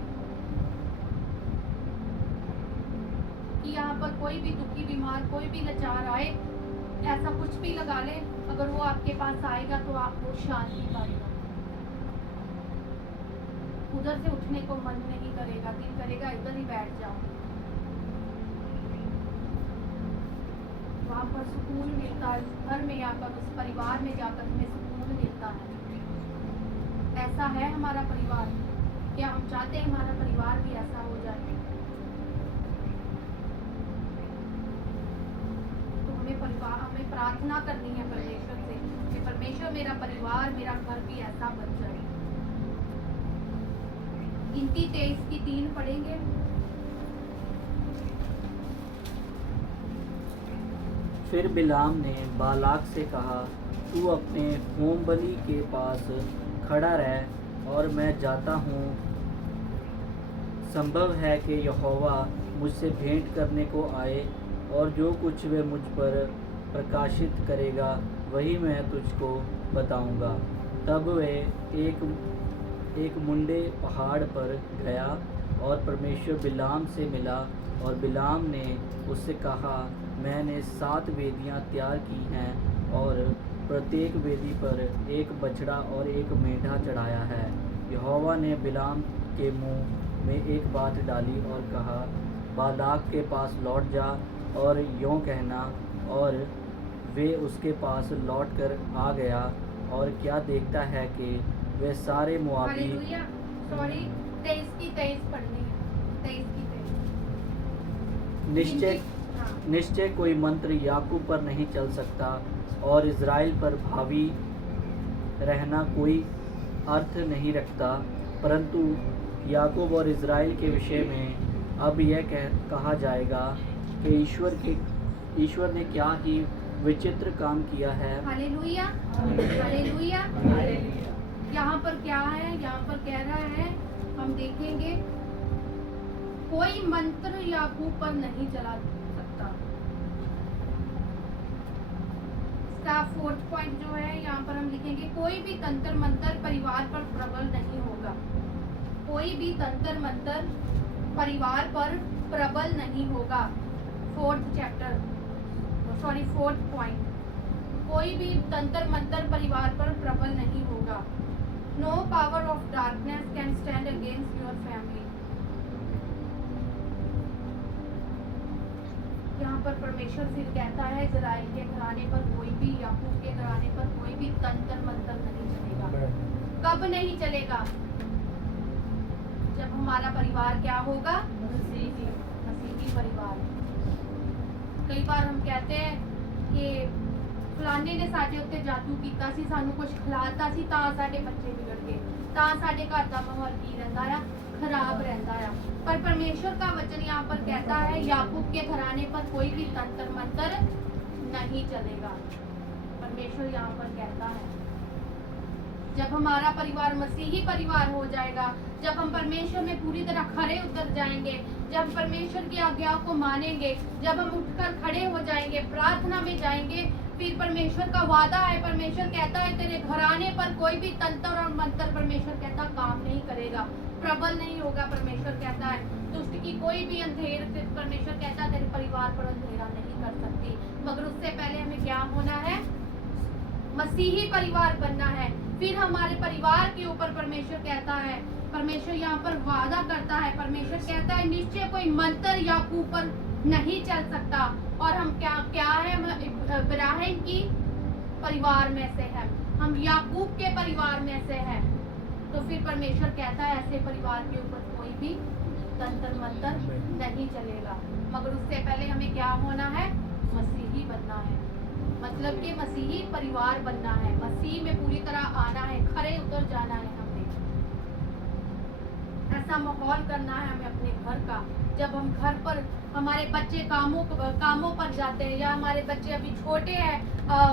कि यहाँ पर कोई भी दुखी, बीमार, कोई भी लाचार आए, ऐसा कुछ भी लगा ले, अगर वो आपके पास आएगा तो आपको शांति पाएगा। उधर से उठने को मन नहीं करेगा, दिल करेगा इधर ही बैठ जाओ। वहाँ पर सुकून मिलता है, उस घर में आकर, उस परिवार में जाकर हमें सुकून मिलता है। ऐसा है हमारा परिवार। क्या हम चाहते हैं हमारा परिवार भी ऐसा हो जाए? तो हमें प्रार्थना करनी है परमेश्वर से कि परमेश्वर मेरा परिवार, मेरा घर भी ऐसा बन जाए। गिनती 23 की 3 पढ़ेंगे। फिर बिलाम ने बालाक से कहा, तू अपने होमबलि के पास खड़ा रह और मैं जाता हूँ। संभव है कि यहोवा मुझसे भेंट करने को आए और जो कुछ वह मुझ पर प्रकाशित करेगा वही मैं तुझको बताऊंगा। तब वह एक मुंडे पहाड़ पर गया और परमेश्वर बिलाम से मिला और बिलाम ने उससे कहा, मैंने 7 वेदियाँ तैयार की हैं और प्रत्येक वेदी पर एक बछड़ा और एक मेंढा चढ़ाया है। यहोवा ने बिलाम के मुंह में एक बात डाली और कहा, बालाक के पास लौट जा और यों कहना। और वे उसके पास लौट कर आ गया और क्या देखता है कि वे सारे मुआबी हालेलुया। सॉरी, 23 की 23 पढ़नी है। 23 की 23 निश्चय कोई मंत्र याकूब पर नहीं चल सकता और इज़राइल पर भावी रहना कोई अर्थ नहीं रखता, परंतु याकूब और इज़राइल के विषय में अब यह कहा जाएगा कि ईश्वर ने क्या ही विचित्र काम किया है। Hallelujah, hallelujah. यहाँ पर क्या है? यहाँ पर कह रहा है, हम देखेंगे, कोई मंत्र याकूब पर नहीं चला सकता। इसका 4th पॉइंट जो है, यहाँ पर हम लिखेंगे, कोई भी तंत्र मंत्र परिवार पर प्रबल नहीं होगा। कोई भी तंत्र मंत्र परिवार पर प्रबल नहीं होगा। 4th पॉइंट, कोई भी तंत्र मंत्र परिवार पर प्रबल नहीं होगा। No power of darkness can stand against your family. यहाँ पर परमेश्वर फिर कहता है, इज़राइल के घराने पर कोई भी, याकूब के घराने पर कोई भी तंत्र मंत्र नहीं चलेगा। कब नहीं चलेगा? जब हमारा परिवार क्या होगा? मसीही परिवार। कई बार हम कहते हैं कि फलाने ने साडे उत्ते जादू कीता सी, सानू कुछ खिलाता सी, तां साडे बच्चे बिगड़ गए, तां साडे घर दा माहौल की रहंदा आ, खराब रहंदा आ। पर परमेश्वर का वचन यहाँ पर कहता है, याकूब के घराने पर कोई भी तंत्र मंत्र नहीं चलेगा। परमेश्वर यहाँ पर कहता है, जब हमारा परिवार मसीही परिवार हो जाएगा, जब हम परमेश्वर में पूरी तरह खड़े उतर जाएंगे, जब परमेश्वर की आज्ञाओं को मानेंगे, जब हम उठकर खड़े हो जाएंगे, प्रार्थना में जाएंगे, फिर परमेश्वर का वादा है, परमेश्वर कहता है तेरे घराने पर कोई भी तंत्र और मंत्र, परमेश्वर कहता काम नहीं करेगा, प्रबल नहीं होगा। परमेश्वर कहता है दुष्ट की कोई भी अंधेर, परमेश्वर कहता है तेरे परिवार पर अंधेरा नहीं कर सकती। मगर उससे पहले हमें क्या होना है? मसीही परिवार बनना है। फिर हमारे परिवार के ऊपर परमेश्वर कहता है, परमेश्वर यहाँ पर वादा करता है, परमेश्वर कहता है निश्चय कोई मंत्र याकूब पर नहीं चल सकता। और हम क्या है? हम इब्राहिम की परिवार में से हैं, हम याकूब के परिवार में से हैं। तो फिर परमेश्वर कहता है ऐसे परिवार के ऊपर कोई भी तंत्र मंत्र नहीं चलेगा। मगर उससे पहले हमें क्या होना है? मसीही बनना है, मतलब कि मसीही परिवार बनना है, मसीह में पूरी तरह आना है, खरे उतर जाना है। हमें ऐसा माहौल करना है हमें अपने घर का। जब हम घर पर, हमारे बच्चे कामों पर जाते हैं, या हमारे बच्चे अभी छोटे हैं,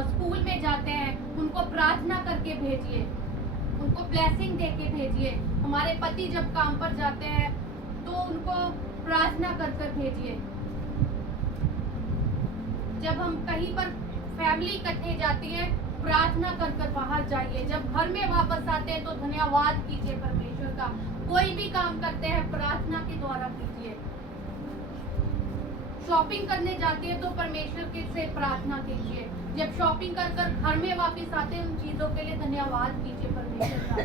स्कूल में जाते हैं, उनको प्रार्थना करके भेजिए, उनको ब्लेसिंग दे के भेजिए। हमारे पति जब काम पर जाते हैं तो उनको प्रार्थना कर कर भेजिए। जब हम कहीं पर फैमिली इकट्ठे जाती है, प्रार्थना कर कर बाहर जाइए। जब घर में वापस आते हैं तो धन्यवाद कीजिए परमेश्वर का। कोई भी काम करते हैं प्रार्थना के द्वारा कीजिए। शॉपिंग करने जाते हैं तो परमेश्वर के से प्रार्थना कीजिए। जब शॉपिंग कर कर घर में वापस आते हैं उन चीजों के लिए धन्यवाद कीजिए परमेश्वर का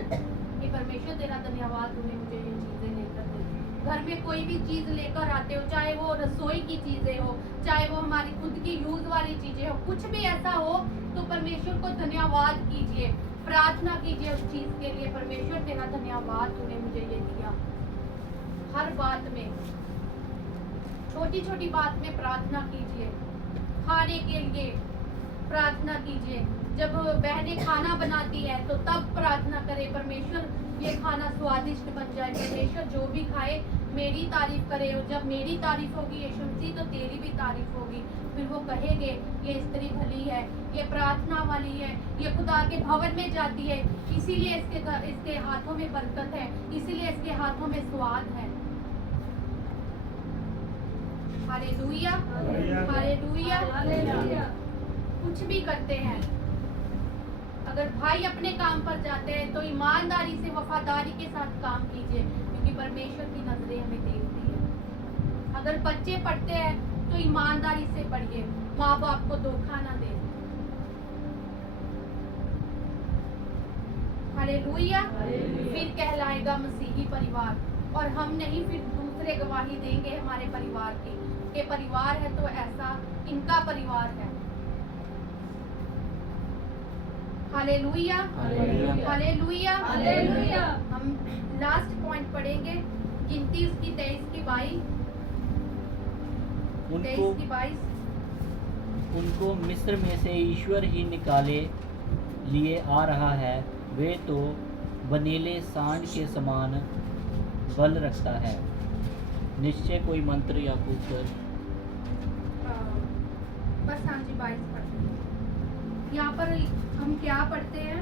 कि परमेश्वर तेरा धन्यवाद, तूने मुझे ये चीजें लेकर दी। घर में कोई भी चीज लेकर आते हो, चाहे वो रसोई की चीजें हो, चाहे वो हमारी खुद की यूज वाली चीजें हो, कुछ भी ऐसा हो तो परमेश्वर को धन्यवाद कीजिए, प्रार्थना कीजिए उस चीज के लिए। परमेश्वर तेरा धन्यवाद, तूने मुझे ये दिया। हर बात में, छोटी छोटी बात में प्रार्थना कीजिए। खाने के लिए प्रार्थना कीजिए। जब बहनें खाना बनाती है तो तब प्रार्थना करें, परमेश्वर ये खाना स्वादिष्ट बन जाए। परमेश्वर जो भी खाए मेरी तारीफ करे, और जब मेरी तारीफ होगी यीशु मसीह तो तेरी भी तारीफ होगी। फिर वो कहेंगे ये स्त्री भली है, ये प्रार्थना वाली है, ये खुदा के भवन में जाती है, इसीलिए इसके हाथों में बरकत है, इसीलिए इसके हाथों में स्वाद है। Hallelujah, hallelujah, hallelujah. कुछ भी करते हैं, अगर भाई अपने काम पर जाते हैं तो ईमानदारी से, वफादारी के साथ काम कीजिए, क्योंकि परमेश्वर की नजरें हमें देखती है। अगर बच्चे पढ़ते हैं तो ईमानदारी से पढ़िए, माँ बाप को धोखा ना दे। हालेलुया। फिर कहलाएगा मसीही परिवार, और हम नहीं फिर दूसरे गवाही देंगे हमारे परिवार की कि परिवार है तो ऐसा इनका परिवार है। Hallelujah, hallelujah, hallelujah. हम लास्ट पॉइंट पढ़ेंगे, गिनती उसकी 23 की 22। उनको मिस्र में से ईश्वर ही निकाले लिए आ रहा है, वे तो बनीले सांड के समान बल रखता है। निश्चय कोई मंत्र या कुछ बस हाँ जी 22 पढ़ते हैं। यहाँ पर हम क्या पढ़ते हैं?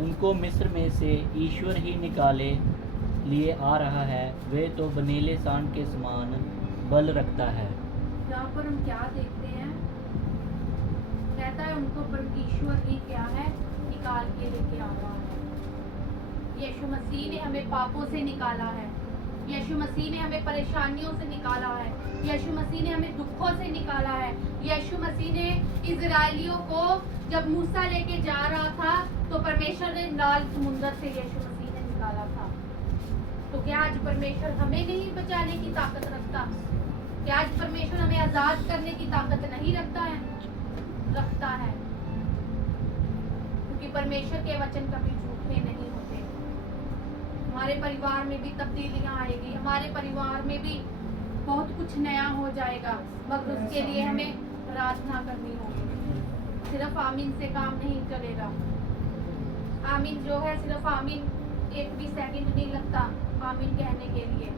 उनको मिस्र में से ईश्वर ही निकाले लिए आ रहा है, वे तो बनीले सांड के समान बल रखता है। यहाँ पर हम क्या देखते हैं? कहता है उनको ईश्वर ही क्या है, निकाल के लेके आ रहा है। यीशु मसीह ने हमें पापों से निकाला है, यीशु मसीह ने हमें परेशानियों से निकाला है, यीशु मसीह ने हमें दुखों से निकाला है। यीशु मसीह ने इजराइलियों को जब मूसा लेके जा रहा था तो परमेश्वर ने लाल समुद्र से यीशु मसीह ने निकाला था। तो क्या आज परमेश्वर हमें नहीं बचाने की ताकत रखता? क्या आज परमेश्वर हमें आजाद करने की ताकत नहीं रखता है? रखता है, क्योंकि परमेश्वर के वचन कभी झूठे नहीं होते। हमारे परिवार में भी तब्दीलियां आएगी, हमारे परिवार में भी बहुत कुछ नया हो जाएगा, मगर उसके लिए हमें प्रार्थना करनी होगी। सिर्फ आमीन से काम नहीं चलेगा। आमीन जो है, सिर्फ आमीन एक भी सेकंड नहीं लगता आमीन कहने के लिए,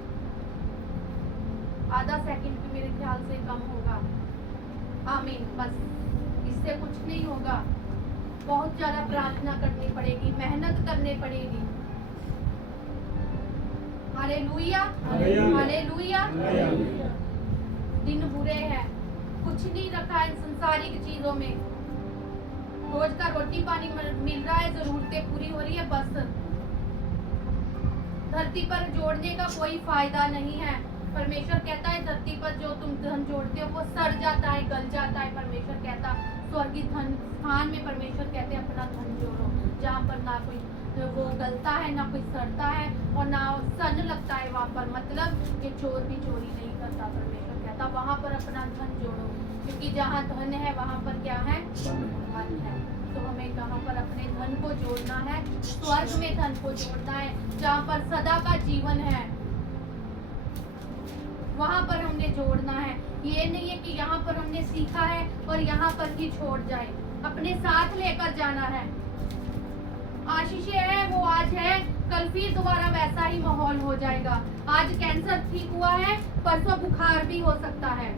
आधा सेकंड भी मेरे ख्याल से कम होगा। आमीन, बस इससे कुछ नहीं होगा। बहुत ज्यादा प्रार्थना करनी पड़ेगी, मेहनत करनी पड़ेगी। Hallelujah, hallelujah. दिन बुरे हैं, कुछ नहीं रखा है संसारिक चीजों में, रोज का रोटी पानी मिल रहा है, जरूरतें पूरी हो रही है, बस धरती पर जोड़ने का कोई फायदा नहीं है। परमेश्वर कहता है धरती पर जो तुम धन जोड़ते हो वो सड़ जाता है, गल जाता है। परमेश्वर कहता स्वर्गीय धन स्थान में परमेश्वर कहते हैं अपना धन जोड़ो, जहाँ पर ना कोई वो गलता है, ना कोई सड़ता है और ना सन लगता है वहाँ पर। मतलब ये चोर भी चोरी नहीं करता। परमेश्वर कहता वहाँ पर अपना धन जोड़ो, क्योंकि जहाँ धन है वहाँ पर क्या है? धन है। तो हमें कहाँ पर अपने धन को जोड़ना है? स्वर्ग में धन को जोड़ना है, जहाँ पर सदा का जीवन है, वहाँ पर हमने जोड़ना है। ये नहीं है कि यहाँ पर हमने सीखा है और यहाँ पर ही छोड़ जाए, अपने साथ लेकर जाना है। आशीष है वो आज है, कल फिर दोबारा वैसा ही माहौल हो जाएगा। आज कैंसर ठीक हुआ है, परसों बुखार भी हो सकता है।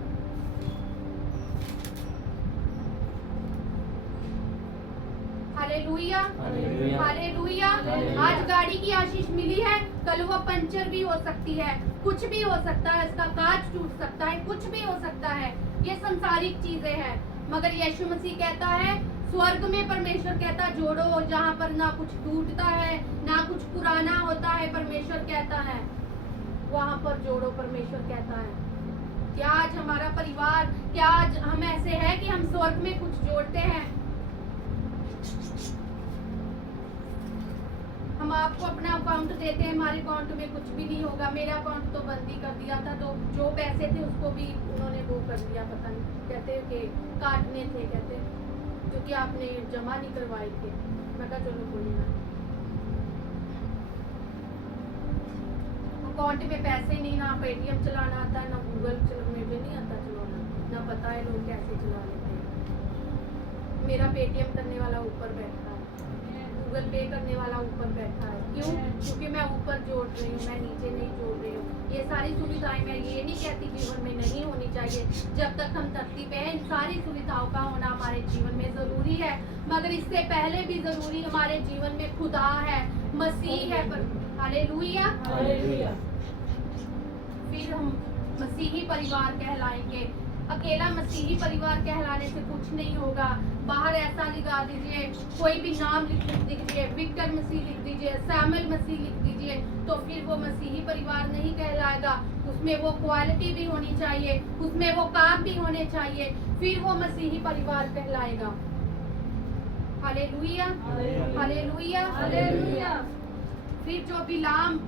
Hallelujah hallelujah. हालेलुया। हालेलुया। आज गाड़ी की आशीष मिली है, कल वो पंचर भी हो सकती है, कुछ भी हो सकता है, इसका कांच टूट सकता है, कुछ भी हो सकता है। ये संसारिक चीजें हैं, मगर यीशु मसीह कहता है, स्वर्ग में परमेश्वर कहता है जोड़ो, जहाँ पर ना कुछ टूटता है ना कुछ पुराना होता है। परमेश्वर कहता है वहां पर जोड़ो, परमेश्वर कहता है। क्या आज हमारा परिवार, क्या आज हम ऐसे हैं कि हम स्वर्ग में कुछ जोड़ते हैं? हम आपको अपना अकाउंट देते हैं, हमारे अकाउंट में कुछ भी नहीं होगा। मेरा अकाउंट तो बंद ही कर दिया था, तो जो पैसे थे उसको भी उन्होंने वो कर दिया, पता नहीं, कहते कि काटने थे, कहते क्योंकि आपने जमा नहीं करवाए थे। मैं कहा चलो कोई ना, अकाउंट में पैसे नहीं, ना पेटीएम चलाना आता, ना गूगल मुझे नहीं आता चलाना, ना पता है लोग कैसे चला लेते हैं। मेरा पेटीएम करने वाला ऊपर बैठा है, गूगल पे करने वाला ऊपर बैठा है। क्यों? क्योंकि मैं ऊपर जोड़ रही हूँ, मैं नीचे नहीं जोड़ रही हूँ। ये सारी सुविधाएं मैं ये नहीं कहती जीवन में नहीं होनी चाहिए, जब तक हम धरती पे हैं इन सारी सुविधाओं का होना हमारे जीवन में जरूरी है। मगर इससे पहले भी जरूरी हमारे जीवन में खुदा है, मसीह है। पर हालेलुया हालेलुया। फिर हम मसीही परिवार कहलाएंगे। अकेला मसीही परिवार कहलाने से कुछ नहीं होगा। बाहर ऐसा लिखा दीजिए, कोई भी नाम लिख दीजिए, विक्टर मसीह लिख दीजिए, सैमुअल मसीह लिख दीजिए, तो फिर वो मसीही परिवार नहीं कहलाएगा। उसमें वो क्वालिटी भी होनी चाहिए, उसमें वो काम भी होने चाहिए, फिर वो मसीही परिवार कहलाएगा। Hallelujah hallelujah hallelujah. फिर जो बिलाम,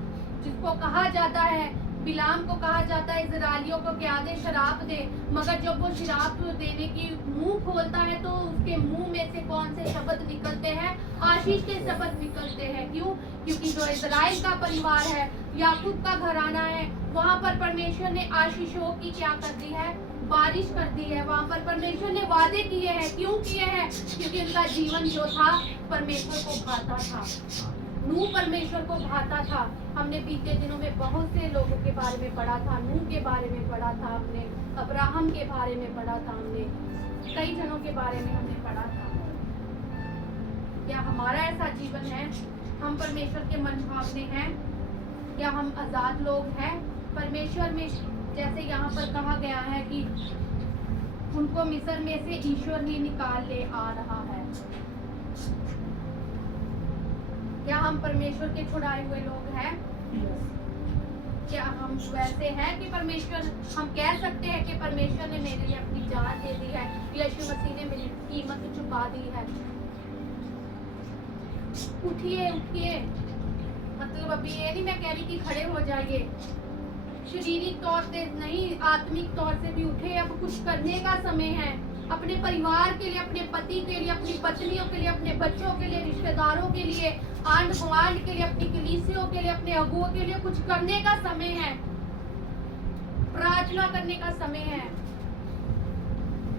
जिसको कहा जाता है, बिलाम को कहा जाता है इजराइलियों को क्या दे, शराब दे, मगर जब वो शराब देने की मुंह खोलता है तो उसके मुंह में से कौन से शब्द निकलते हैं? आशीष के शब्द निकलते हैं। क्यों? क्योंकि जो इजराइल का परिवार है, याकूब का घराना है, वहां पर परमेश्वर ने आशीषों की क्या कर दी है? बारिश कर दी है। वहां पर परमेश्वर ने वादे किए हैं। क्यों किए हैं? क्योंकि उनका जीवन जो था परमेश्वर को भाता था। नूह परमेश्वर को भाता था। हमने बीते दिनों में बहुत से लोगों के बारे में पढ़ा था, नूह के बारे में पढ़ा था, हमने अब्राहम के बारे में पढ़ा था, हमने कई जनों के बारे में हमने पढ़ा था। क्या हमारा ऐसा जीवन है? हम परमेश्वर के मन भावने हैं? क्या हम आजाद लोग हैं परमेश्वर में? जैसे यहाँ पर कहा गया है कि उनको मिस्र में से ईश्वर ही निकाल ले आ रहा है। क्या हम परमेश्वर के छुड़ाए हुए लोग हैं? क्या हम वैसे हैं कि परमेश्वर, हम कह सकते हैं कि परमेश्वर ने मेरे लिए अपनी जान दे दी है, यीशु मसीह ने मेरी कीमत चुका दी है? उठिए उठिए, मतलब अभी ये नहीं मैं कह रही कि खड़े हो जाइए, शारीरिक तौर से नहीं, आत्मिक तौर से भी उठे। अब कुछ करने का समय है, अपने परिवार के लिए, अपने पति के लिए, अपनी पत्नियों के लिए, अपने बच्चों के लिए, रिश्तेदारों के लिए, आंड गुआंढ के लिए, अपनी कलीसियों के लिए, अपने अगुओं के लिए कुछ करने का समय है। प्रार्थना करने का समय है।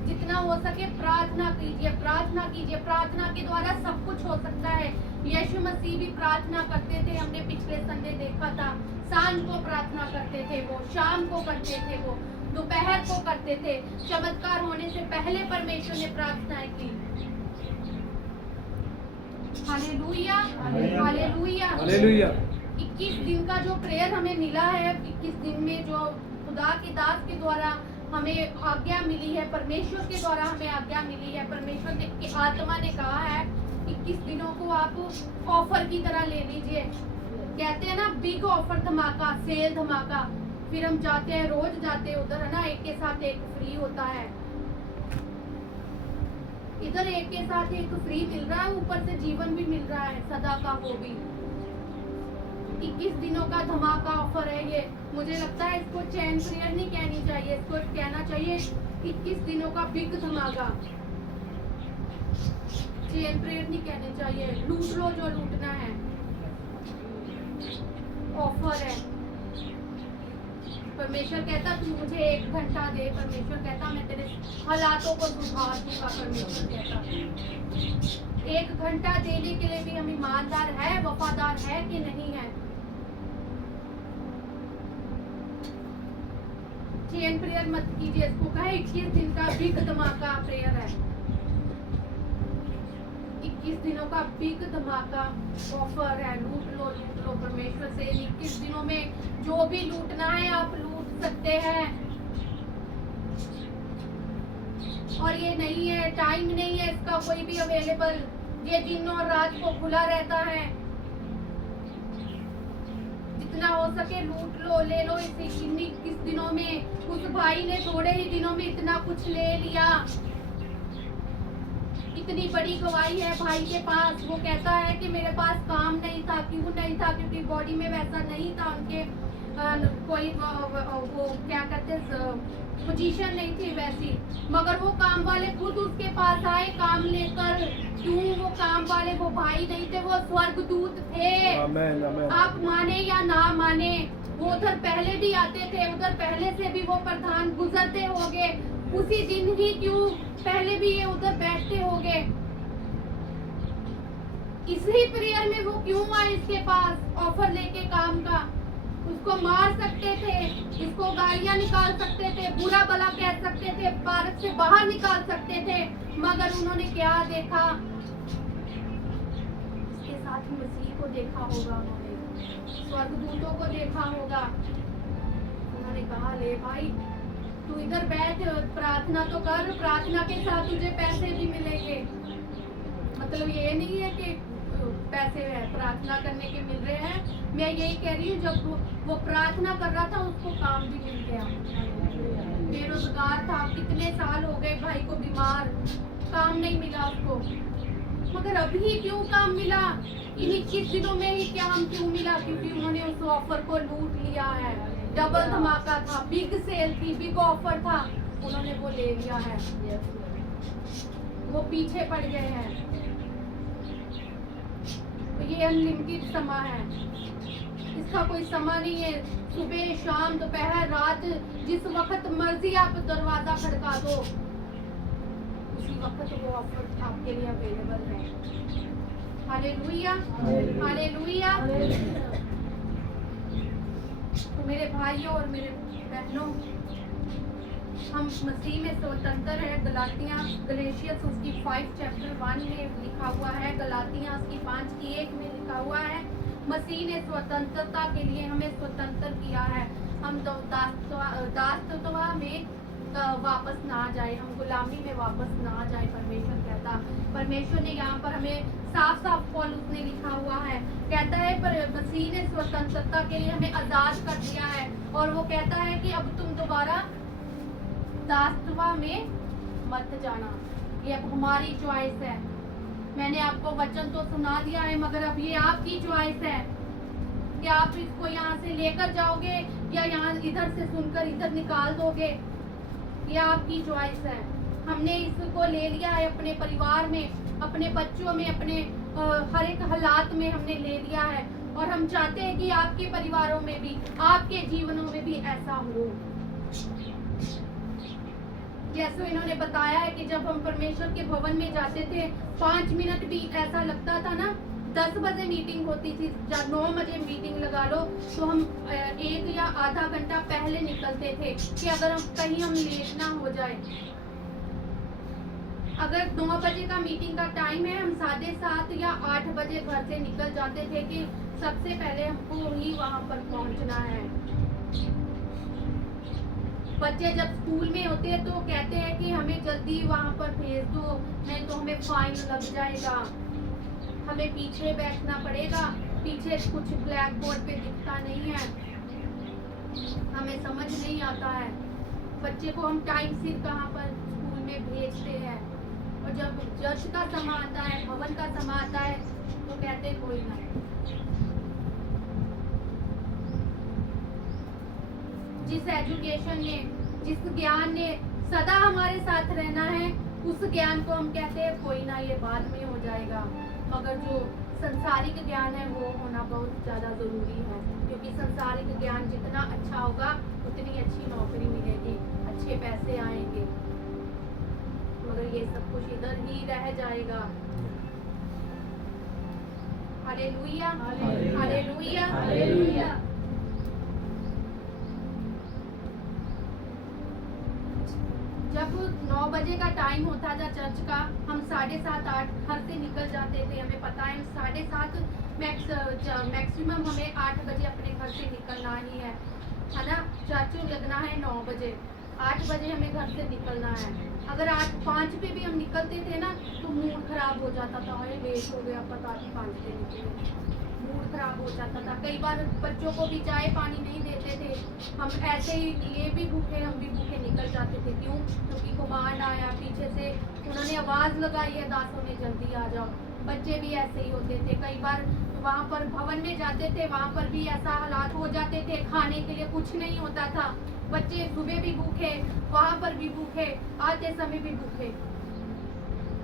जितना हो सके प्रार्थना कीजिए, प्रार्थना कीजिए। प्रार्थना के द्वारा सब कुछ हो सकता है। यीशु मसीह भी प्रार्थना करते थे, हमने पिछले संडे देखा था। सांझ को प्रार्थना करते थे वो, शाम को करते थे वो, दोपहर को करते थे। चमत्कार होने से पहले परमेश्वर ने प्रार्थनाएं की। Hallelujah hallelujah hallelujah. 21 दिन का जो प्रेयर हमें मिला है, 21 दिन में जो खुदा के दास के द्वारा हमें आज्ञा मिली है, परमेश्वर के द्वारा हमें आज्ञा मिली है। परमेश्वर ने की आत्मा ने कहा है 21 दिनों को आप ऑफर की तरह ले लीजिए। कहते हैं ना बिग ऑफर, धमाका, सेल धमाका। फिर हम जाते हैं, रोज जाते हैं उधर, है ना, एक के साथ एक फ्री होता है। इधर एक के साथ एक फ्री मिल रहा है, ऊपर से जीवन भी मिल रहा है सदा का, वो भी 21 दिनों का धमाका ऑफर है ये। मुझे लगता है इसको चैन प्रेयर नहीं कहनी चाहिए, इसको कहना चाहिए 21 दिनों का बिग धमाका। चैन प्रेयर नहीं कहनी चाहिए। लूट लो जो लूटना है, ऑफर है। परमेश्वर कहता तू मुझे 1 घंटा दे, परमेश्वर कहता मैं तेरे हालातों को सुधार दूंगा। परमेश्वर कहता 1 घंटा देने के लिए भी हम ईमानदार है, वफादार है कि नहीं है। चेन प्रेयर मत कीजिए, इसको कहे 21 दिन का बिग धमाका प्रेयर है। 21 दिनों का बिग धमाका ऑफर है, लूट लो परमेश्वर से। 21 दिनों में जो भी लूटना है आप लूट सकते हैं। और ये नहीं है, टाइम नहीं है इसका कोई भी अवेलेबल, ये दिन और रात को खुला रहता है। जितना हो सके लूट लो, ले लो इसे। 21 दिनों में उस भाई ने थोड़े ही दिनों में इतना कुछ ले लिया। इतनी बड़ी गवाही है भाई के पास। वो कहता है कि मेरे पास काम नहीं था। क्यों नहीं था? क्योंकि बॉडी में वैसा नहीं था उनके, कोई वो क्या कहते पोजीशन नहीं थी वैसी। मगर वो काम वाले खुद उसके पास आए काम लेकर। क्यों? वो काम वाले वो भाई नहीं थे, वो स्वर्गदूत थे। आमेन, आमेन। आप माने या ना माने, वो उधर पहले भी आते थे, उधर पहले से भी वो प्रधान गुजरते होंगे। उसी दिन ही क्यों पहले भी ये उधर बैठते होंगे। इसी पीरियड में वो क्यों आए इसके पास ऑफर लेके काम का? उसको मार सकते थे, इसको गालियां निकाल सकते थे, बुरा भला कह सकते थे, पार्क से बाहर निकाल सकते थे। मगर उन्होंने क्या देखा? इसके साथ मसीह को देखा होगा, उन्होंने स्वर्गदूतों को देखा होगा। उन्होंने कहा ले भाई तू इधर बैठ, प्रार्थना तो कर, प्रार्थना के साथ तुझे पैसे भी मिलेंगे। मतलब ये नहीं है कि पैसे है प्रार्थना करने के मिल रहे हैं। मैं यही कह रही हूँ जब वो प्रार्थना कर रहा था उसको काम भी मिल गया। बेरोजगार था, कितने साल हो गए भाई को बीमार, काम नहीं मिला उसको। मगर अभी क्यों काम मिला? इन 21 दिनों में ही काम क्यों मिला? क्योंकि उन्होंने उस ऑफर को लूट लिया है। डबल धमाका था, बिग सेल थी, बिग ऑफर था, उन्होंने वो ले लिया है। वो पीछे पड़ गए हैं। तो ये अनलिमिटेड समय है, इसका कोई समय नहीं है। सुबह शाम दोपहर रात जिस वक्त मर्जी आप दरवाजा खड़का दो, उसी वक्त वो ऑफर आपके लिए अवेलेबल है। Hallelujah, hallelujah. तो मेरे भाइयों और मेरे बहनों, हम मसीह में स्वतंत्र है। गलातियास उसकी 5 चैप्टर 1 में लिखा हुआ है, गलातियास उसकी 5 की 1 में लिखा हुआ है। मसीह ने स्वतंत्रता के लिए हमें स्वतंत्र किया है। हम दासत्व में वापस ना जाए, हम गुलामी में वापस ना जाए। परमेश्वर कहता, परमेश्वर ने यहाँ पर हमें साफ साफ पौलुस ने लिखा हुआ है, कहता है पर मसीह ने स्वतंत्रता के लिए हमें आजाद कर दिया है। और वो कहता है कि अब तुम दोबारा दासत्व में मत जाना। ये अब हमारी चॉइस है। मैंने आपको वचन तो सुना दिया है, मगर अब ये आपकी चॉइस है कि आप इसको यहाँ से लेकर जाओगे या यहाँ इधर से सुनकर इधर निकाल दोगे। ये आपकी चॉइस है। हमने इसको ले लिया है अपने परिवार में, अपने बच्चों में, अपने हर एक हालात में हमने ले लिया है। और हम चाहते हैं कि आपके परिवारों में भी, आपके जीवनों में भी ऐसा हो। जैसे इन्होंने बताया है कि जब हम परमेश्वर के भवन में जाते थे, 5 मिनट भी ऐसा लगता था ना, 10 बजे मीटिंग होती थी, 9 बजे मीटिंग लगा लो, तो हम 1 या आधा घंटा पहले निकलते थे कि अगर हम कहीं हम लेट ना हो जाए। अगर 9 बजे का मीटिंग का टाइम है, हम 7:30 या 8 बजे घर से निकल जाते थे कि सबसे पहले हमको ही वहां पर पहुंचना है। बच्चे जब स्कूल में होते हैं तो कहते हैं कि हमें जल्दी वहां पर भेज दो, नहीं तो हमें फाइन लग जाएगा, हमें पीछे बैठना पड़ेगा, पीछे कुछ ब्लैक बोर्ड पे दिखता नहीं है, हमें समझ नहीं आता है। बच्चे को हम टाइम सिर कहाँ पर स्कूल में भेजते हैं। और जब चर्च का समय आता है, भवन का समय आता है, तो कहते हैं कोई ना। जिस एजुकेशन ने, जिस ज्ञान ने सदा हमारे साथ रहना है, उस ज्ञान को हम कहते हैं कोई ना, ये बाद में हो जाएगा। मगर जो संसारिक ज्ञान है वो होना बहुत ज़्यादा ज़रूरी है, क्योंकि संसारिक ज्ञान जितना अच्छा होगा उतनी अच्छी नौकरी मिलेगी, अच्छे पैसे आएंगे। मगर ये सब कुछ इधर ही रह जाएगा। Hallelujah, hallelujah, hallelujah. जब जब 9 बजे का टाइम होता था चर्च का, हम 7:30 8 घर से निकल जाते थे। हमें पता है 7:30 मैक्सिमम हमें 8 बजे अपने घर से निकलना ही है ना। चर्च लगना है 9 बजे, 8 बजे हमें घर से निकलना है। अगर 8:05 पे भी हम निकलते थे ना तो मूड खराब हो जाता था, अरे लेट हो गया, पता नहीं 5 पे निकले, मूड खराब हो जाता था। कई बार बच्चों को भी चाय पानी नहीं देते थे, हम ऐसे ही ये भी भूखे हम भी भूखे निकल जाते थे। क्यों? क्योंकि कमांड आया पीछे से, उन्होंने आवाज़ लगाई है दासों ने जल्दी आ जाओ। बच्चे भी ऐसे ही होते थे। कई बार वहाँ पर भवन में जाते थे, वहाँ पर भी ऐसा हालात हो जाते थे, खाने के लिए कुछ नहीं होता था। बच्चे सुबह भी भूखे, वहाँ पर भी भूखे, आते समय भी भूखे।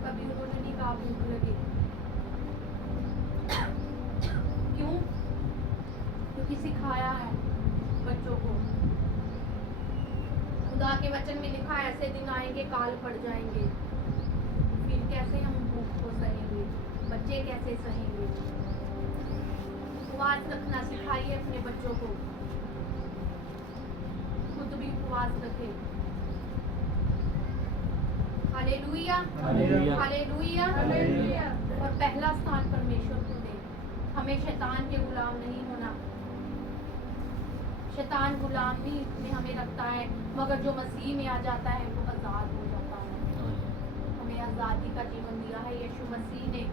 कभी उन्होंने नहीं कहा भूख लगी। क्यों? क्योंकि सिखाया है बच्चों को। खुदा के वचन में लिखा है ऐसे दिन आएंगे काल पड़ जाएंगे, फिर कैसे हम भूख को सहेंगे, बच्चे कैसे सहेंगे। उपवास रखना सिखाइए अपने बच्चों को, खुद भी उपवास रखें। Hallelujah, hallelujah. हालेलुया। हालेलुया। और पहला स्थान परमेश्वर को दे। हमें शैतान के गुलाम नहीं होना। शैतान गुलामी में हमें रखता है, मगर जो मसीह में आ जाता है वो आज़ाद हो जाता है। हमें आज़ादी का जीवन दिया है यीशु मसीह ने।